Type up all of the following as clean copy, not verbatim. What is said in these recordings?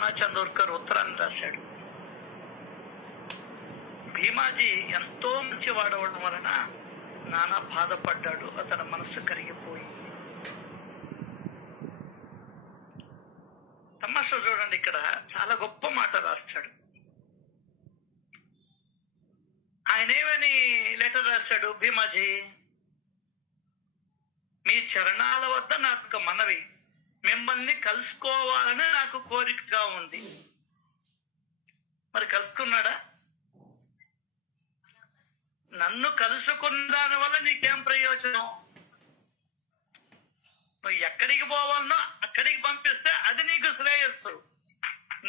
నానా చందోర్కర్ ఉత్తరాన్ని రాశాడు. భీమాజీ ఎంతో మంచి వాడవడం వలన నానా బాధపడ్డాడు, అతని మనస్సు కరిగిపోయింది. తమాషా చూడండి, ఇక్కడ చాలా గొప్ప మాట రాస్తాడు. ఆయన ఏమని లెటర్ రాశాడు? భీమాజీ, మీ చరణాల వద్ద నాకు మనవి, మిమ్మల్ని కలుసుకోవాలని నాకు కోరికగా ఉంది. మరి కలుసుకున్నాడా? నన్ను కలుసుకున్న దాని వల్ల నీకేం ప్రయోజనం? నువ్వు ఎక్కడికి పోవాలనో అక్కడికి పంపిస్తే అది నీకు శ్రేయస్సు.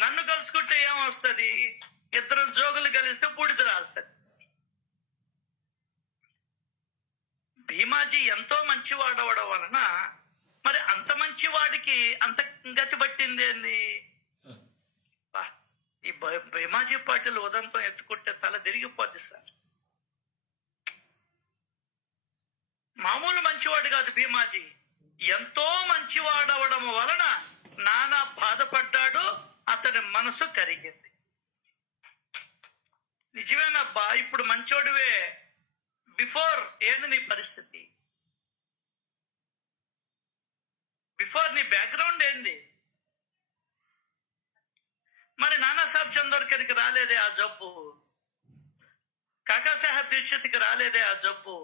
నన్ను కలుసుకుంటే ఏమొస్తుంది? ఇద్దరు జోగులు కలిస్తే బూడిద రాస్తుంది. భీమాజీ ఎంతో మంచివాడవడం వలన మరి అంత మంచివాడికి అంత గతి పట్టింది ఏంది? ఈ భీమాజీ పాటిల్ ఉదంతం ఎత్తుకుంటే తల తిరిగిపోద్ది సార్. మామూలు మంచివాడు కాదు భీమాజీ, ఎంతో మంచివాడవడం వలన నానా బాధపడ్డాడు, అతని మనసు కరిగింది. నిజమేనబ్బా, ఇప్పుడు మంచోడివే. బిఫోర్ ఏంది నీ పరిస్థితి? బిఫోర్ నీ బ్యాక్గ్రౌండ్ ఏంది? మరి నానాసాహెబ్ చందోర్కర్కి రాలేదే ఆ జబ్బు? కాకాసాహెబ్ దీక్షిత్కి రాలేదే ఆ జబ్బు?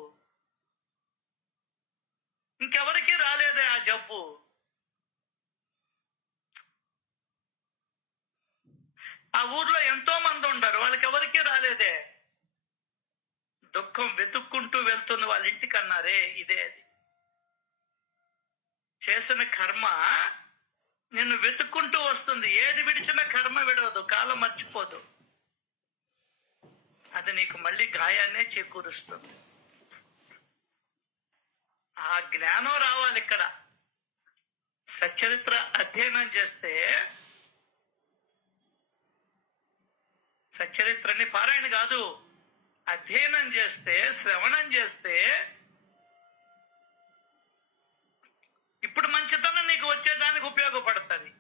ఇంకెవరికి రాలేదే ఆ జబ్బు? ఆ ఊర్లో ఎంతో మంది ఉండరు, వాళ్ళకి ఎవరికి రాలేదే. దుఃఖం వెతుక్కుంటూ వెళ్తుంది వాళ్ళ ఇంటికి అన్నారే, ఇదే అది. చేసిన కర్మ నిన్ను వెతుక్కుంటూ వస్తుంది. ఏది విడిచిన కర్మ విడవదు, కాలం మర్చిపోదు. అది నీకు మళ్ళీ గాయాన్నే చేకూరుస్తుంది. ఆ జ్ఞానం రావాలి. ఇక్కడ సచ్చరిత్ర అధ్యయనం చేస్తే, సచ్చరిత్రని పారాయణ కాదు, అధ్యయనం చేస్తే, శ్రవణం చేస్తే ఇప్పుడు మంచితనం నీకు వచ్చేదానికి ఉపయోగపడుతుంది.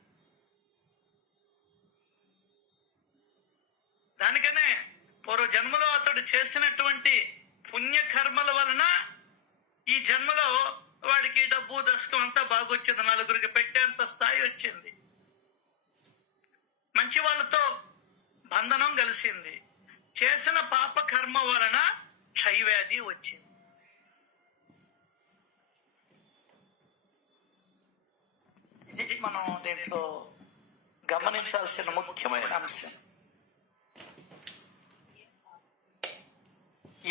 దానికనే పూర్వ జన్మలో అతడు చేసినటువంటి పుణ్యకర్మల వలన ఈ జన్మలో వాడికి డబ్బు దశకం అంతా బాగొచ్చింది, నలుగురికి పెట్టేంత స్థాయి వచ్చింది, మంచి వాళ్ళతో బంధనం కలిసింది. చేసిన పాప కర్మ వలన క్షయవ్యాధి వచ్చింది. ఇది మనం దీంట్లో గమనించాల్సిన ముఖ్యమైన అంశం.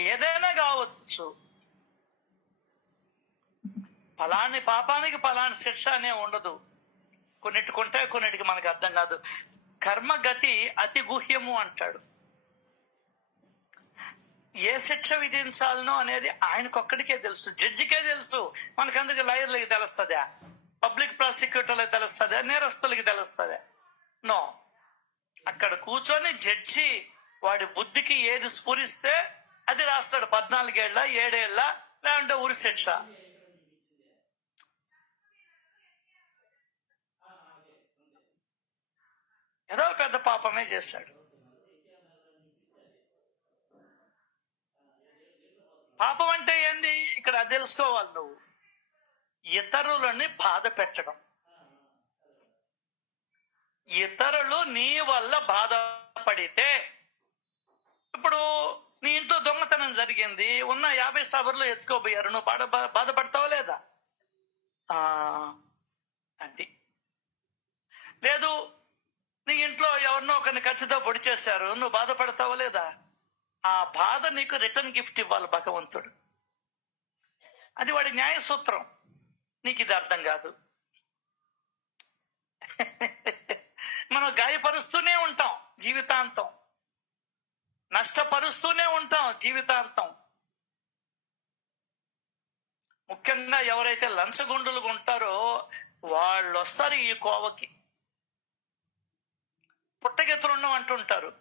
ఏదైనా కావచ్చు, ఫలాని పాపానికి ఫలాని శిక్ష అనే ఉండదు. కొన్నిటికుంటే కొన్నిటికి మనకు అర్థం కాదు. కర్మగతి అతి గుహ్యము అంటాడు. ఏ శిక్ష విధించాలనో అనేది ఆయనకొక్కడికే తెలుసు, జడ్జికే తెలుసు. మనకందుకు లాయర్లకి తెలుస్తుందా? పబ్లిక్ ప్రాసిక్యూటర్లకు తెలుస్తుందా? నేరస్తులకి తెలుస్తుందా? నో. అక్కడ కూర్చొని జడ్జి వాడి బుద్ధికి ఏది స్ఫురిస్తే అది రాస్తాడు. 14 ఏళ్ళ 7 ఏళ్ళ లేదంటే ఉరి శిక్ష. ఏదో పెద్ద పాపమే చేశాడు. పాపం అంటే ఏంది ఇక్కడ తెలుసుకోవాలి నువ్వు. ఇతరులని బాధ పెట్టడం. ఇతరులు నీ వల్ల బాధపడితే, ఇప్పుడు నీ ఇంట్లో దొంగతనం జరిగింది, ఉన్న 50 సవర్లు ఎత్తుకోబోయారు, నువ్వు బాధపడతావా లేదా? అది లేదు. నీ ఇంట్లో ఎవరినో ఒకరిని కత్తితో పొడి చేశారు, నువ్వు బాధపడతావా లేదా? ఆ బాధ నీకు రిటర్న్ గిఫ్ట్ ఇవ్వాలి భగవంతుడు. అది వాడి న్యాయ సూత్రం. నీకు ఇది అర్థం కాదు. మనం గాయపరుస్తూనే ఉంటాం జీవితాంతం, నష్టపరుస్తూనే ఉంటాం జీవితాంతం. ముఖ్యంగా ఎవరైతే లంచగొండులుగా ఉంటారో వాళ్ళు వస్తారు ఈ కోవకి. పుట్టగెత్తులుండం అంటుంటారు.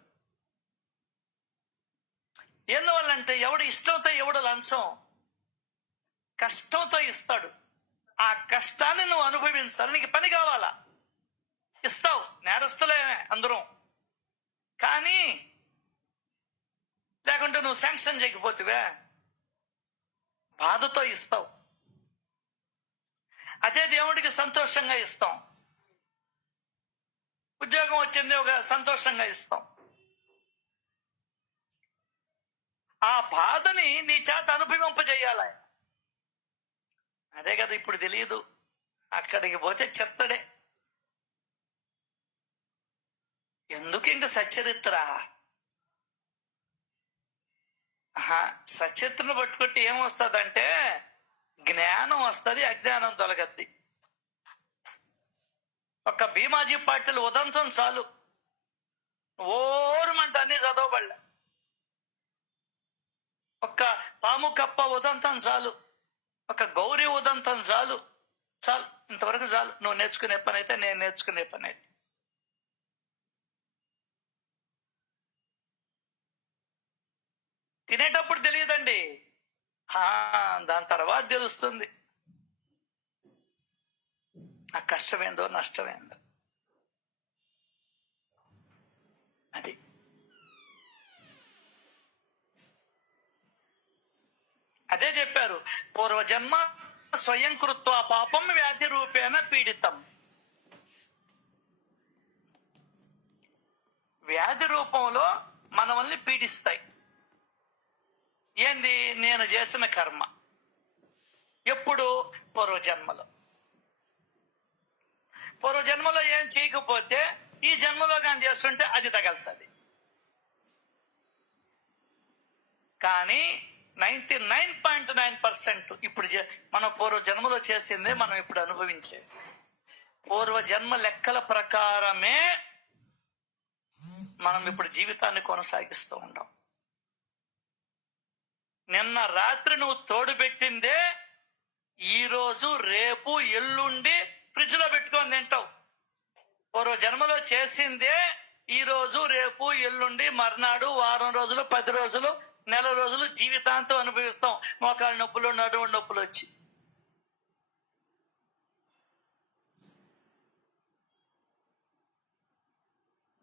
ఎందువల్లంటే ఎవడు ఇష్టంతో ఎవడు లంచం కష్టంతో ఇస్తాడు. ఆ కష్టాన్ని నువ్వు అనుభవించాలి. నీకు పని కావాలా? ఇస్తావు. నేరస్తులే అందరం. కానీ లేకుంటే నువ్వు శాంక్షన్ చేయకపోతివే, బాధతో ఇస్తావు. అదే దేవుడికి సంతోషంగా ఇస్తాం. ఉద్యోగం వచ్చింది ఒక సంతోషంగా ఇస్తాం. ఆ బాధని నీ చేత అనుభవింపజేయాలి. అదే కదా ఇప్పుడు తెలియదు. అక్కడికి పోతే చెప్తాడే. ఎందుకు ఇంక సచ్చరిత్ర? సచరిత్రను పట్టుకుంటే ఏమొస్తుందంటే జ్ఞానం వస్తుంది, అజ్ఞానం తొలగద్ది. ఒక్క భీమాజీ పాటిల్ ఉదంతం చాలు, ఓరమంట అన్ని చదవబడలే. ఒక్క పాము కప్ప ఉదంతం చాలు, ఒక గౌరీ ఉదంతం చాలు. ఇంతవరకు చాలు. నువ్వు నేర్చుకునే పని అయితే, నేను నేర్చుకునే పని అయితే. తినేటప్పుడు తెలియదండి, దాని తర్వాత తెలుస్తుంది ఆ కష్టమేందో నష్టమేందో. అది అదే చెప్పారు, పూర్వజన్మ స్వయం కృత్వ పాపం వ్యాధి రూపేణ పీడితం. వ్యాధి రూపంలో మనల్ని పీడిస్తాయి. ఏంది? నేను చేసిన కర్మ. ఎప్పుడు? పూర్వజన్మలో. పూర్వజన్మలో ఏం చేయకపోతే ఈ జన్మలో కానీ చేస్తుంటే అది తగలుతుంది. కానీ 99.9% ఇప్పుడు మనం పూర్వజన్మలో చేసిందే మనం ఇప్పుడు అనుభవించే. పూర్వజన్మ లెక్కల ప్రకారమే మనం ఇప్పుడు జీవితాన్ని కొనసాగిస్తూ ఉంటాం. నిన్న రాత్రి నువ్వు తోడు పెట్టిందే ఈ రోజు, రేపు, ఎల్లుండి ఫ్రిడ్జ్ లో పెట్టుకొని తింటావు. పూర్వ జన్మలో చేసిందే ఈ రోజు, రేపు, ఎల్లుండి, మర్నాడు, వారం రోజులు, 10 రోజులు, నెల రోజులు జీవితాంతం అనుభవిస్తాం. మోకాళ్ళ నొప్పులు, నడుము నొప్పులు వచ్చి.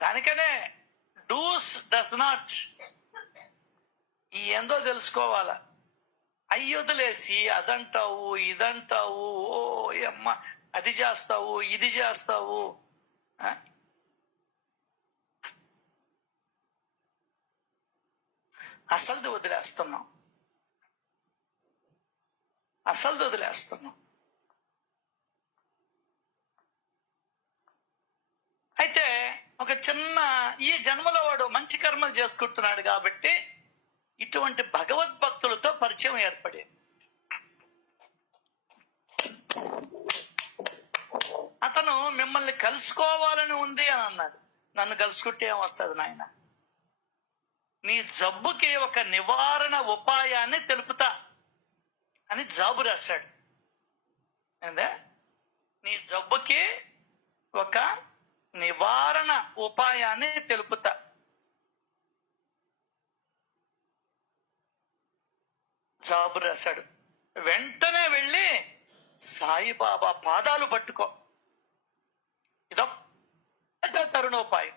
దానికనే డూస్ డస్ నాట్ ఈ ఏందో తెలుసుకోవాలా. అయ్యొదిలేసి అదంటావు, ఇదంటావు, ఓ అమ్మ అది చేస్తావు, ఇది చేస్తావు. అసలుది వదిలేస్తున్నాం. అయితే ఒక చిన్న, ఈ జన్మలో వాడు మంచి కర్మలు చేసుకుంటున్నాడు కాబట్టి ఇటువంటి భగవద్భక్తులతో పరిచయం ఏర్పడేది. అతను మిమ్మల్ని కలుసుకోవాలని ఉంది అని అన్నాడు. నన్ను కలుసుకుంటే ఏమొస్తుంది నాయన? నీ జబ్బుకి ఒక నివారణ ఉపాయాన్ని తెలుపుతా అని జాబు రాశాడు. ఏందే? నీ జబ్బుకి ఒక నివారణ ఉపాయాన్ని తెలుపుతా. జాబు రాశాడు. వెంటనే వెళ్ళి సాయిబాబా పాదాలు పట్టుకో. ఇదొక్క తరుణోపాయం.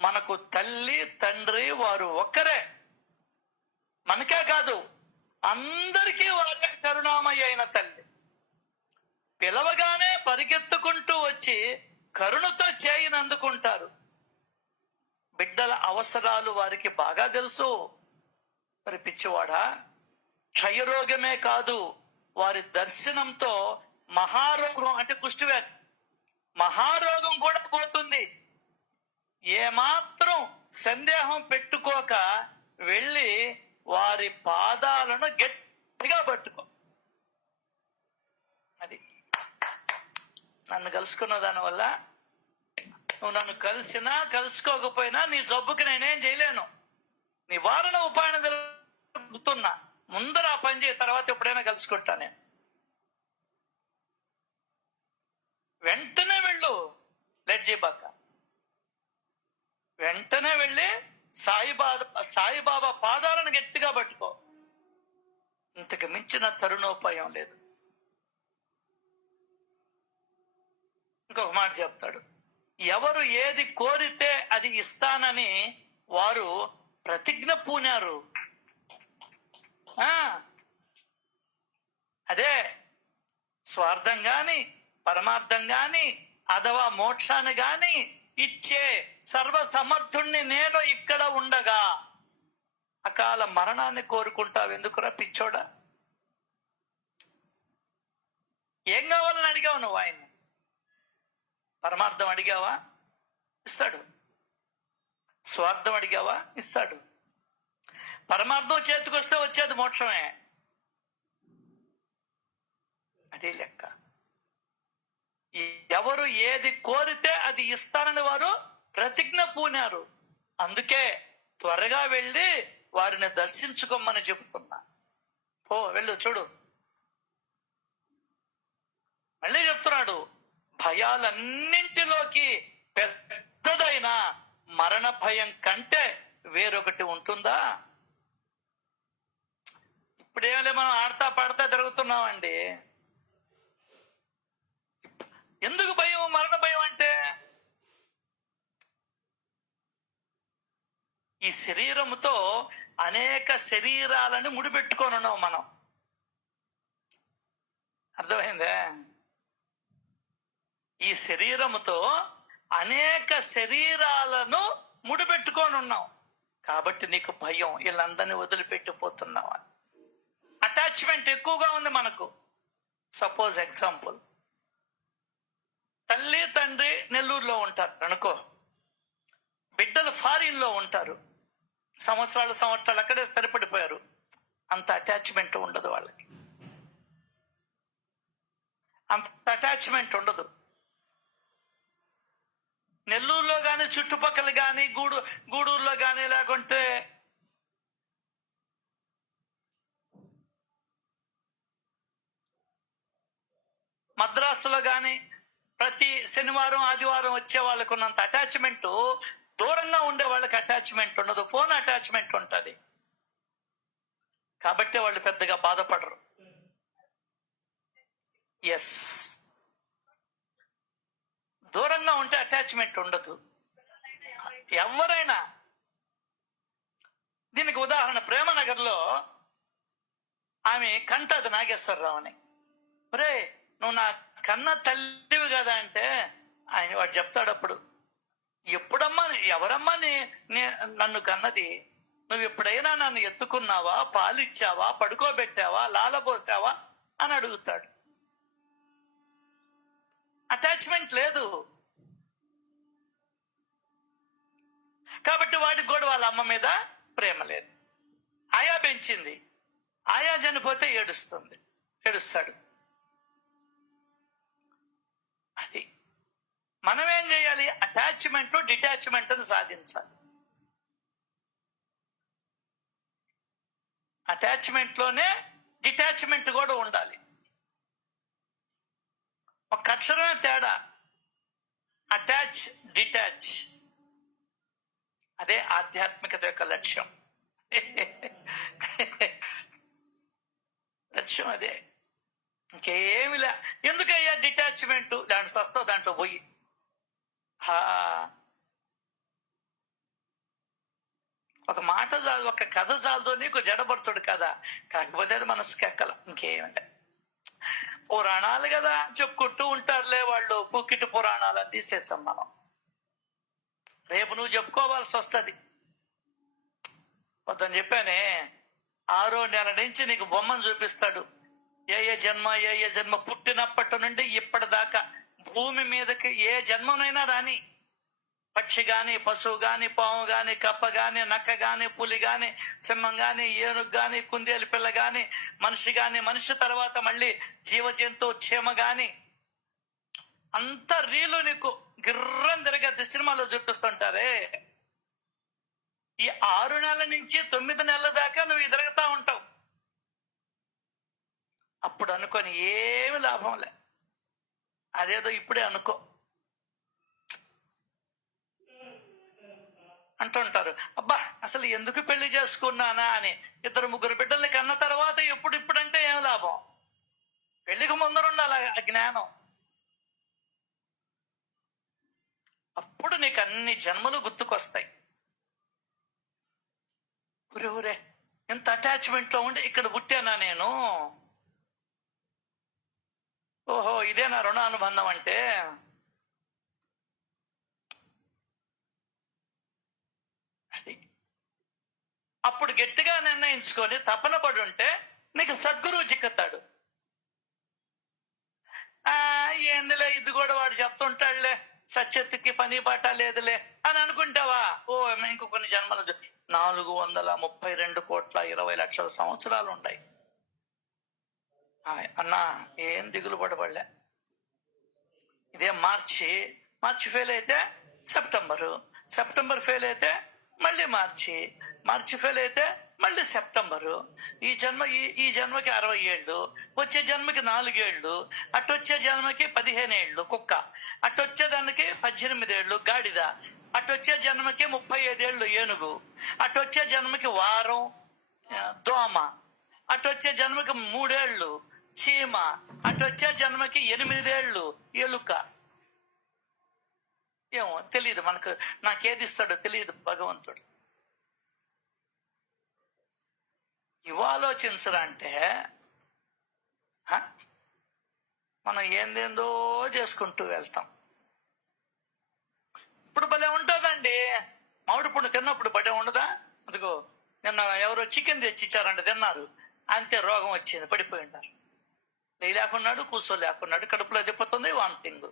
మనకు తల్లి తండ్రి వారు ఒక్కరే. మనకే కాదు, అందరికీ వారే కరుణామయ్య అయిన తల్లి. పిలవగానే పరిగెత్తుకుంటూ వచ్చి కరుణతో చేయినందుకుంటారు. బిడ్డల అవసరాలు వారికి బాగా తెలుసు. మరి పిచ్చివాడా, క్షయరోగమే కాదు, వారి దర్శనంతో మహారోగం అంటే కుష్ఠవ్యాధి, మహారోగం కూడా పోతుంది. ఏమాత్రం సందేహం పెట్టుకోక వెళ్ళి వారి పాదాలను గట్టిగా పట్టుకో. అది నన్ను కలుసుకున్న దానివల్ల, నువ్వు నన్ను కలిసినా కలుసుకోకపోయినా నీ జబ్బుకి నేనేం చేయలేను. నివారణ ఉపాయం తెలుపుతున్నా. ముందర ఆ పని చేయ, తర్వాత ఎప్పుడైనా కలుసుకుంటా నేను. వెంటనే వెళ్ళు, లెట్ చేయబాక. వెంటనే వెళ్ళి సాయిబాబా పాదాలను గట్టిగా పట్టుకో. ఇంతకు మించిన తరుణోపాయం లేదు. ఇంకొక మాట చెప్తాడు, ఎవరు ఏది కోరితే అది ఇస్తానని వారు ప్రతిజ్ఞ పూనారు. అదే స్వార్థం గాని పరమార్థం గాని అథవా మోక్షాన్ని గాని ఇచ్చే సర్వసమర్థుణ్ణి నేను ఇక్కడ ఉండగా అకాల మరణాన్ని కోరుకుంటావు ఎందుకురా పిచ్చోడా? ఏం కావాలని అడిగావు నువ్వు ఆయన్ని? పరమార్థం అడిగావా? ఇస్తాడు. స్వార్థం అడిగావా? ఇస్తాడు. పరమార్థం చేతికొస్తే వచ్చేది మోక్షమే. అదే లెక్క. ఎవరు ఏది కోరితే అది ఇస్తానని వారు ప్రతిజ్ఞ పూనారు. అందుకే త్వరగా వెళ్ళి వారిని దర్శించుకోమని చెబుతున్నా. వెళ్ళు, చూడు. మళ్ళీ చెప్తున్నాడు, భయాలన్నింటిలోకి పెద్దదైన మరణ భయం కంటే వేరొకటి ఉంటుందా? ఇప్పుడేమలే, మనం ఆడతా పాడతా తిరుగుతున్నామండి. ఎందుకు భయం? మరణ భయం అంటే ఈ శరీరముతో అనేక శరీరాలను ముడిపెట్టుకొని ఉన్నాం మనం. అర్థమైందే? ఈ శరీరముతో అనేక శరీరాలను ముడిపెట్టుకొని ఉన్నాం కాబట్టి నీకు భయం. వీళ్ళందరినీ వదిలిపెట్టిపోతున్నావా? అటాచ్మెంట్ ఎక్కువగా ఉంది మనకు. సపోజ్ ఎగ్జాంపుల్, తల్లి తండ్రి నెల్లూరులో ఉంటారు అనుకో, బిడ్డలు ఫారిన్ లో ఉంటారు, సంవత్సరాలు అక్కడే స్థిరపడిపోయారు. అంత అటాచ్మెంట్ ఉండదు వాళ్ళకి. అంత అటాచ్మెంట్ ఉండదు. నెల్లూరులో కానీ చుట్టుపక్కల కానీ గూడూరులో కానీ లేకుంటే మద్రాసులో కానీ ప్రతి శనివారం ఆదివారం వచ్చే వాళ్ళకు ఉన్నంత అటాచ్మెంట్ దూరంగా ఉండే వాళ్ళకి అటాచ్మెంట్ ఉండదు. ఫోన్ అటాచ్మెంట్ ఉంటుంది కాబట్టి వాళ్ళు పెద్దగా బాధపడరు. ఎస్, దూరంగా ఉంటే అటాచ్మెంట్ ఉండదు. ఎవరైనా దీనికి ఉదాహరణ, ప్రేమనగర్లో ఆమె కంటది నాగేశ్వరరావు అని. రే, నువ్వు నా కన్న తల్లివి కదా అంటే ఆయన వాడు చెప్తాడు అప్పుడు, ఎప్పుడమ్మా ఎవరమ్మా నన్ను కన్నది? నువ్వు ఎప్పుడైనా నన్ను ఎత్తుకున్నావా, పాలిచ్చావా, పడుకోబెట్టావా, లాలబోసావా అని అడుగుతాడు. అటాచ్మెంట్ లేదు కాబట్టి వాడికి కూడా వాళ్ళ అమ్మ మీద ప్రేమ లేదు. ఆయా పెంచింది, ఆయా చనిపోతే ఏడుస్తాడు. అది మనం ఏం చేయాలి? అటాచ్మెంట్ డిటాచ్మెంట్ సాధించాలి. అటాచ్మెంట్ లోనే డిటాచ్మెంట్ కూడా ఉండాలి. ఒక అక్షరమే తేడా, అటాచ్ డిటాచ్. అదే ఆధ్యాత్మికత యొక్క లక్ష్యం. లక్ష్యం అదే, ఇంకేమిలే. ఎందుకయ్యా డిటాచ్మెంట్? దాంట్లో సస్తా, దాంట్లో పోయి ఒక మాట చాలు, ఒక కథ చాలతో నీకు జడబడుతుడు కదా. కాకపోతే అది మనసుకి ఎక్కల. ఇంకేమంటే పురాణాలు కదా చెప్పుకుంటూ ఉంటారులే వాళ్ళు, పుక్కిటి పురాణాలు అని తీసేసాం మనం. రేపు నువ్వు చెప్పుకోవాల్సి వస్తుంది. వద్దని చెప్పానే, 6వ నెల నుంచి నీకు బొమ్మను చూపిస్తాడు. ఏ జన్మ పుట్టినప్పటి నుండి ఇప్పటిదాకా భూమి మీదకి ఏ జన్మనైనా రాని, పక్షి గాని, పశువు గాని, పాము గాని, కప్ప గాని, నక్క గాని, పులి గాని, సింహం గాని, ఏనుగు గాని, కుందేలు పిల్ల గాని, మనిషి గాని, మనిషి తర్వాత మళ్ళీ జీవ జంతువు చీమ గాని, అంత రీలు నీకు గిర్రం తిరగద్ది సినిమాలో చూపిస్తుంటారే. ఈ 6 నెలల నుంచి 9 నెలల దాకా నువ్వు ఎదురుగుతా ఉంటావు. అప్పుడు అనుకొని ఏమి లాభం లే. అదేదో ఇప్పుడే అనుకో అంటుంటారు. అబ్బా, అసలు ఎందుకు పెళ్లి చేసుకున్నానా అని. 2-3 బిడ్డల్ని కన్న తర్వాత ఇప్పుడంటే ఏం లాభం? పెళ్లికి ముందరుండాలి ఆ జ్ఞానం. నీకు అన్ని జన్మలు గుర్తుకొస్తాయి. ఊరే ఎంత అటాచ్మెంట్ లో ఉండి ఇక్కడ పుట్టానా నేను, ఓహో ఇదే నా రుణానుబంధం అంటే. అది అప్పుడు గట్టిగా నిర్ణయించుకొని తపన పడి ఉంటే నీకు సద్గురువు చిక్కుతాడు. ఏందిలే ఇది కూడా వాడు చెప్తుంటాడులే, సత్యత్తుకి పని బాట లేదులే అని అనుకుంటావా? ఓ ఇంకో కొన్ని జన్మలు 432,20,00,000 సంవత్సరాలు ఉన్నాయి. అన్నా ఏం దిగులు పడబడలే. ఇదే మార్చి ఫెయిల్ అయితే సెప్టెంబర్ ఫెయిల్ అయితే మళ్ళీ మార్చి ఫెయిల్ అయితే మళ్ళీ సెప్టెంబరు. ఈ జన్మకి 60 ఏళ్ళు, వచ్చే జన్మకి 4 ఏళ్ళు, అటొచ్చే జన్మకి 15 ఏళ్ళు కుక్క, అటొచ్చే దానికి 18 ఏళ్ళు గాడిద, అటొచ్చే జన్మకి 35 ఏళ్ళు ఏనుగు, అటొచ్చే జన్మకి వారం దోమ, అటొచ్చే జన్మకి 3 ఏళ్ళు చీమ, అటొచ్చే జన్మకి 8 ఏళ్ళు ఎలుక. ఏమో తెలియదు మనకు, నాకేది ఇస్తాడో తెలియదు భగవంతుడు. ఇవి ఆలోచించరా అంటే మనం ఏందేందో చేసుకుంటూ వెళ్తాం. ఇప్పుడు భలే ఉంటుందండి, మామిడి పండు తిన్నప్పుడు భలే ఉండదా? అదిగో నిన్న ఎవరో చికెన్ తెచ్చి ఇచ్చారంట, తిన్నారు, అంతే రోగం వచ్చింది, పడిపోయి ఉంటారు. లేకున్నాడు, కూర్చోలేకున్నాడు, కడుపులో తిప్పుతుంది, వామిటింగ్.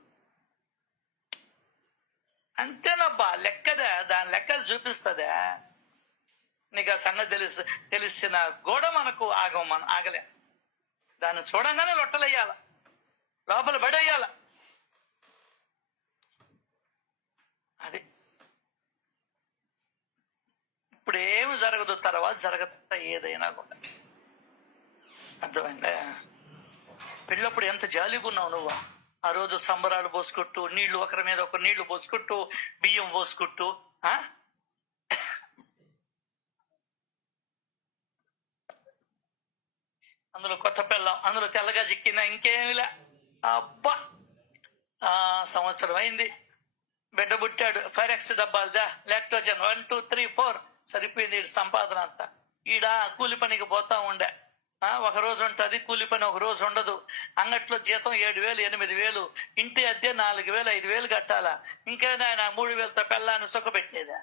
అంతేనబ్బా, లెక్కదే, దాని లెక్కలు చూపిస్తుందే. నీకు ఆ సంగతి తెలిసిన కూడా మనకు మనం ఆగలే. దాన్ని చూడంగానే లొట్టలేయాల, లోపల పడేయాల. అది ఇప్పుడు ఏమి జరగదు, తర్వాత జరగదు ఏదైనా కూడా. అర్థమైందా? పెళ్ళప్పుడు ఎంత జాలీగా ఉన్నావు నువ్వు. ఆ రోజు సంబరాలు పోసుకుంటూ, నీళ్లు ఒకరి మీద ఒకరు నీళ్లు పోసుకుంటూ, బియ్యం పోసుకుంటూ, అందులో కొత్త పిల్లం, అందులో తెల్లగా చిక్కిన ఇంకేమిలే. అబ్బా సంవత్సరం అయింది, బిడ్డ పుట్టాడు, ఫైరెక్స్ డబ్బాలుదా, లాక్టోజన్ 1 2 3 4 సరిపోయింది. ఈడు సంపాదన అంతా. ఈడ కూలి పనికి పోతా ఉండే, ఒక రోజు ఉంటుంది కూలి పని, ఒక రోజు ఉండదు. అంగట్లో జీతం 7,000 8,000, ఇంటి అద్దె 4,000 5,000 కట్టాలా. ఇంకేనా ఆయన 3,000తో పెళ్ళాన్ని సుఖపెట్టేదా?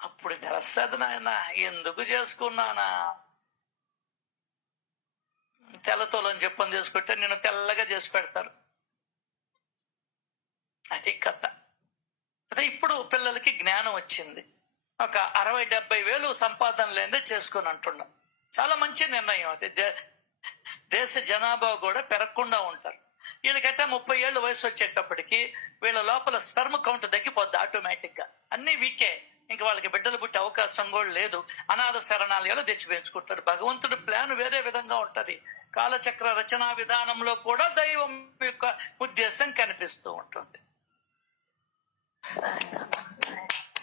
అప్పుడు తెలుస్తుంది నాయన ఎందుకు చేసుకున్నానా. తెల్లతోలని చెప్పని చేసుకుంటే నేను తెల్లగా చేసి పెడతారు. అది కథ. అదే ఇప్పుడు పిల్లలకి జ్ఞానం వచ్చింది, ఒక 60,000-70,000 సంపాదన లేదే చేసుకుని అంటున్నా. చాలా మంచి నిర్ణయం అది. దేశ జనాభా కూడా పెరగకుండా ఉంటారు. వీళ్ళకైతే 30 ఏళ్ళు వయసు వచ్చేటప్పటికి వీళ్ళ లోపల స్పెర్మ్ కౌంట్ తగ్గిపోద్ది ఆటోమేటిక్ గా. అన్ని వీకే, ఇంకా వాళ్ళకి బిడ్డలు పుట్టే అవకాశం కూడా లేదు. అనాథ శరణాలయాలు తెచ్చి పెంచుకుంటారు. భగవంతుడి ప్లాన్ వేరే విధంగా ఉంటది. కాలచక్ర రచనా విధానంలో కూడా దైవం యొక్క ఉద్దేశం కనిపిస్తూ ఉంటుంది.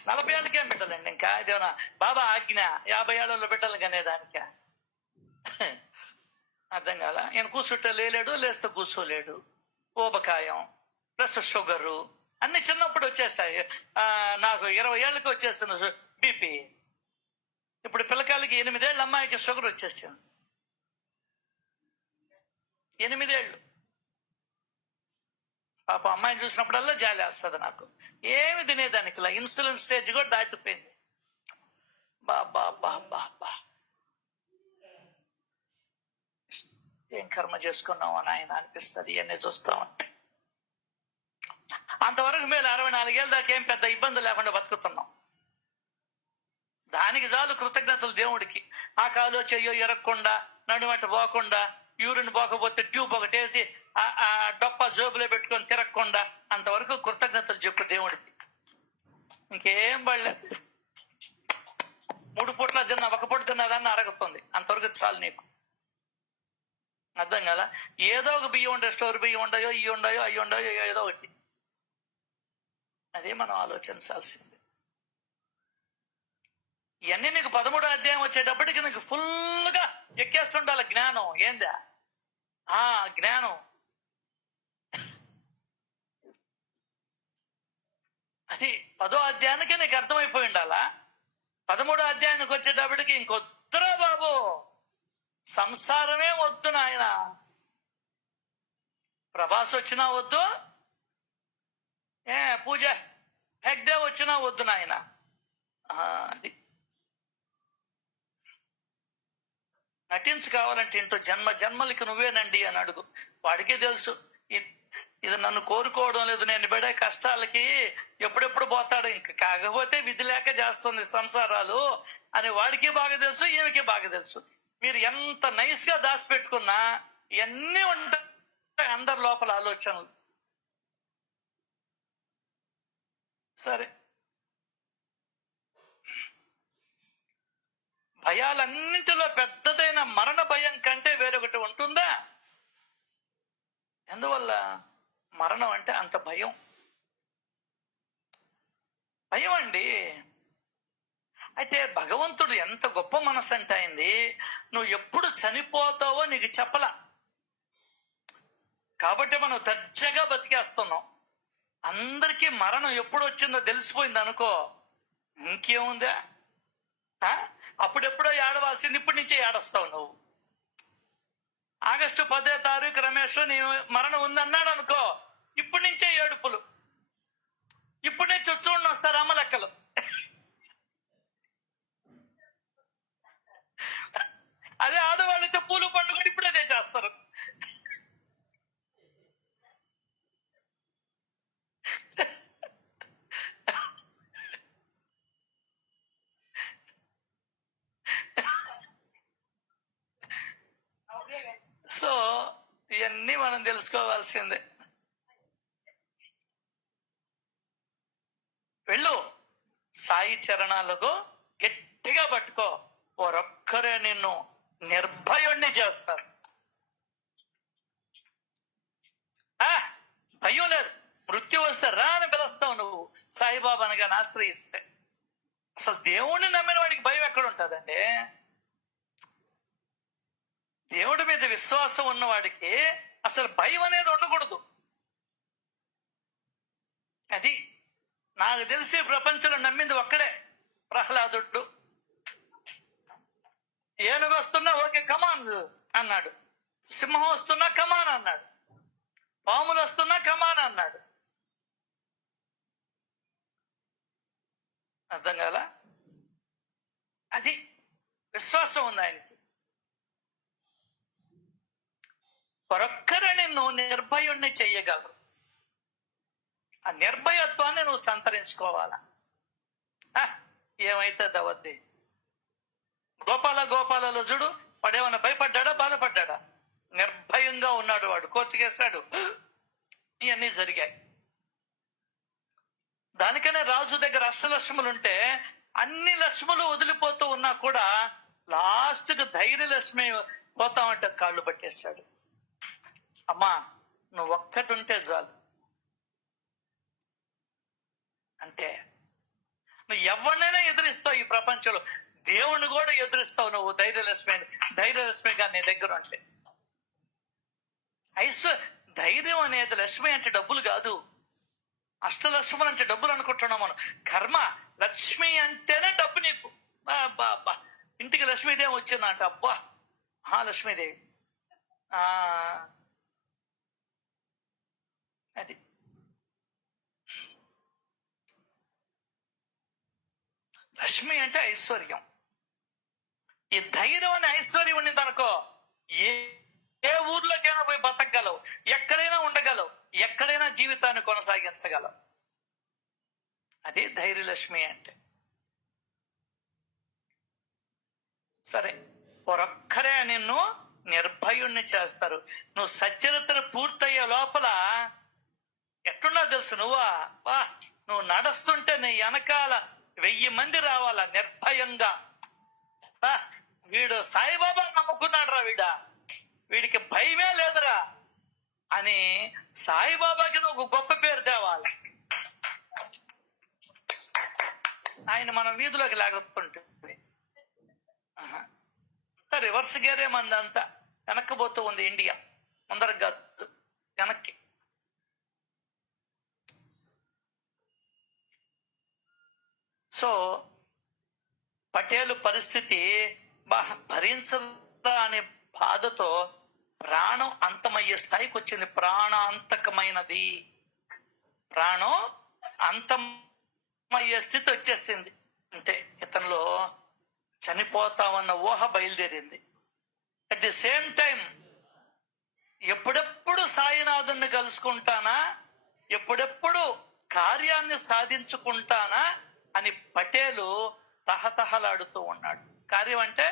40 ఏళ్ళకే బిడ్డలండి, ఇంకా ఇదేమన్నా బాబా ఆజ్ఞ 50 ఏళ్లలో బిడ్డలు కనేదానిక? అర్థం కాల. ఈయన కూర్చుంటే లేలేడు, లేస్తే కూర్చోలేడు, ఊబకాయం ప్లస్ షుగరు అన్ని చిన్నప్పుడు వచ్చేసాయి. నాకు 20 ఏళ్ళకి వచ్చేసిన బీపీ. ఇప్పుడు పిల్లకాయలకి 8 ఏళ్ళ అమ్మాయికి షుగర్ వచ్చేసింది. 8 ఏళ్ళు. పాప అమ్మాయిని చూసినప్పుడల్లా జాలి వేస్తుంది నాకు. ఏమి తినేదానికి ఇలా ఇన్సులిన్ స్టేజ్ కూడా దాటిపోయింది. బాబా బాబా బా ఏం కర్మ చేసుకున్నావు అని ఆయన అనిపిస్తుంది ఇవన్నీ చూస్తామంటే. అంతవరకు మేము 64 ఏళ్ళ దాకా ఏం పెద్ద ఇబ్బంది లేకుండా బతుకుతున్నాం. దానికి చాలు కృతజ్ఞతలు దేవుడికి. ఆ కాలు చెయ్యో ఎరగకుండా, నడుమట పోకుండా, యూరిన్ పోకపోతే ట్యూబ్ ఒకటేసి ఆ డొప్ప జోబులో పెట్టుకొని తిరగకుండా, అంతవరకు కృతజ్ఞతలు చెప్పు దేవుడికి. ఇంకేం పడలేదు. 3 పూట్ల తిన్నా, 1 పూట తిన్నదాన్ని అరగుతుంది, అంతవరకు చాలు నీకు. అర్థం కదా? ఏదో ఒక బియ్యం ఉండే, స్టోర్ బియ్యం ఉండయో, ఇవి ఉండయో, అవి ఉండయో, ఏదో ఒకటి. అదే మనం ఆలోచించాల్సింది. ఇవన్నీ నీకు 13వ అధ్యాయం వచ్చేటప్పటికి నీకు ఫుల్ గా ఎక్కేస్తుండాలి జ్ఞానం. ఏందా జ్ఞానం? అది 10వ అధ్యాయానికి నీకు అర్థమైపోయి ఉండాలా. 13వ అధ్యాయానికి వచ్చేటప్పటికి ఇంకొద్దురా బాబు, సంసారమే వద్దు నాయన. ప్రభాస్ వచ్చినా వద్దు, పూజ హెగ్డే వచ్చినా వద్దు నాయన. అది నటించు కావాలంటే ఇంటూ జన్మలకి నువ్వేనండి అని అడుగు. వాడికే తెలుసు ఇది నన్ను కోరుకోవడం లేదు, నేను పడే కష్టాలకి ఎప్పుడెప్పుడు పోతాడు, ఇంక కాకపోతే విధి లేక చేస్తుంది సంసారాలు అని వాడికి బాగా తెలుసు, ఈమెకి బాగా తెలుసు. మీరు ఎంత నైస్ గా దాచిపెట్టుకున్నా ఇవన్నీ ఉంటాయి అందరి లోపల ఆలోచనలు. సరే, భయాలన్నింటిలో పెద్దదైన మరణ భయం కంటే వేరొకటి ఉంటుందా? ఎందువల్ల? మరణం అంటే అంత భయం. భయం అండి. అయితే భగవంతుడు ఎంత గొప్ప మనసు అంటే అయింది, నువ్వు ఎప్పుడు చనిపోతావో నీకు చెప్పలా. కాబట్టి మనం దర్జాగా బతికేస్తున్నాం. అందరికీ మరణం ఎప్పుడు వచ్చిందో తెలిసిపోయింది అనుకో, ఇంకేముందా? అప్పుడెప్పుడో ఏడవాల్సింది ఇప్పటి నుంచే ఏడస్తావు నువ్వు. ఆగస్టు 10వ తారీఖు రమేష్ నీ మరణం ఉందన్నాడు అనుకో, ఇప్పటి నుంచే ఏడుపులు, ఇప్పటి నుంచి చూడండి వస్తారు అమ్మలెక్కలు. అదే ఆడవాళ్ళైతే పూలు పండుగ ఇప్పుడు అదే చేస్తారు. సో ఇవన్నీ మనం తెలుసుకోవాల్సిందే. వెళ్ళు, సాయి చరణాలకు గట్టిగా పట్టుకో, ఒరొక్కరే నిన్ను నిర్భయుణ్ణి చేస్తారు. భయం లేదు. మృత్యు వస్తే రా అని పిలుస్తావు నువ్వు సాయిబాబాని గాని ఆశ్రయిస్తే. అసలు దేవుణ్ణి నమ్మిన వాడికి భయం ఎక్కడ ఉంటుందండి? దేవుడి మీద విశ్వాసం ఉన్నవాడికి అసలు భయం అనేది ఉండకూడదు. అది నాకు తెలిసి ప్రపంచంలో నమ్మింది ఒక్కడే, ప్రహ్లాదుడు. ఏనుగు వస్తున్నా ఓకే కమాన్ అన్నాడు, సింహం వస్తున్నా కమాన్ అన్నాడు, పాములు వస్తున్నా కమాన్ అన్నాడు. అర్థం కాల? అది విశ్వాసం ఉంది ఆయనకి. ఒక్కరే నిన్ను నిర్భయుణ్ణి చెయ్యగలరు. ఆ నిర్భయత్వాన్ని నువ్వు సంతరించుకోవాలా. ఏమైతే దవద్ది. గోపాలలో చూడు, వాడేమన్నా భయపడ్డా బాధపడ్డా? నిర్భయంగా ఉన్నాడు వాడు. కోర్టుకేశాడు, ఇవన్నీ జరిగాయి. దానికనే రాజు దగ్గర అష్టలక్ష్ములుంటే అన్ని లక్ష్ములు వదిలిపోతూ ఉన్నా కూడా లాస్ట్కి ధైర్యలక్ష్మి పోతామంటే కాళ్ళు పట్టేశాడు. అమ్మా నువ్వు ఒక్కటి ఉంటే చాలు అంటే. నువ్వు ఎవరినైనా ఎదిరిస్తావు ఈ ప్రపంచంలో, దేవుణ్ణి కూడా ఎదిరిస్తావు నువ్వు ధైర్యలక్ష్మిగా నీ దగ్గర ఉంటే. ధైర్యం అనేది లక్ష్మి అంటే డబ్బులు కాదు. అష్టలక్ష్ములు అంటే డబ్బులు అనుకుంటున్నాం మనం. కర్మ. లక్ష్మి అంటేనే డబ్బు నీకు. అబ్బా ఇంటికి లక్ష్మీదేవి వచ్చిందంట, అబ్బా లక్ష్మీదేవి. అది లక్ష్మి అంటే ఐశ్వర్యం. ఈ ధైర్యం అనే ఐశ్వర్యం ఉండింది అనుకో, ఏ ఊర్లోకైనా పోయి బతకగలవు, ఎక్కడైనా ఉండగలవు, ఎక్కడైనా జీవితాన్ని కొనసాగించగలవు. అది ధైర్యలక్ష్మి అంటే. సరే, ఒరొక్కరే నిన్ను నిర్భయుణ్ణి చేస్తారు. నువ్వు సచ్చరిత్ర పూర్తయ్యే లోపల ఎట్టున్నా తెలుసు, నువ్వు నడుస్తుంటే నీ వెనకాల 1000 మంది రావాలా నిర్భయంగా. వీడు సాయిబాబా నమ్ముకున్నాడు రా, వీడికి భయమే లేదురా అని సాయిబాబాకి నువ్వు గొప్ప పేరు తేవాలి. ఆయన మన వీధిలోకి లాగుతుంటుంది. రివర్స్ గేరే మందంతా వెనక్కిపోతూ ఉంది ఇండియా, ముందర గద్దు వెనక్కి. సో పటేలు పరిస్థితి భరించదా అనే బాధతో ప్రాణం అంతమయ్యే స్థాయికి వచ్చింది. ప్రాణాంతకమైనది, ప్రాణం అంతమయ్యే స్థితి వచ్చేసింది. అంటే ఇతనిలో చనిపోతామన్న ఊహ బయలుదేరింది. అట్ ది సేమ్ టైం ఎప్పుడెప్పుడు సాయినాథుని కలుసుకుంటానా, ఎప్పుడెప్పుడు కార్యాన్ని సాధించుకుంటానా అని పటేలు తహతహలాడుతూ ఉన్నాడు. కార్యం అంటే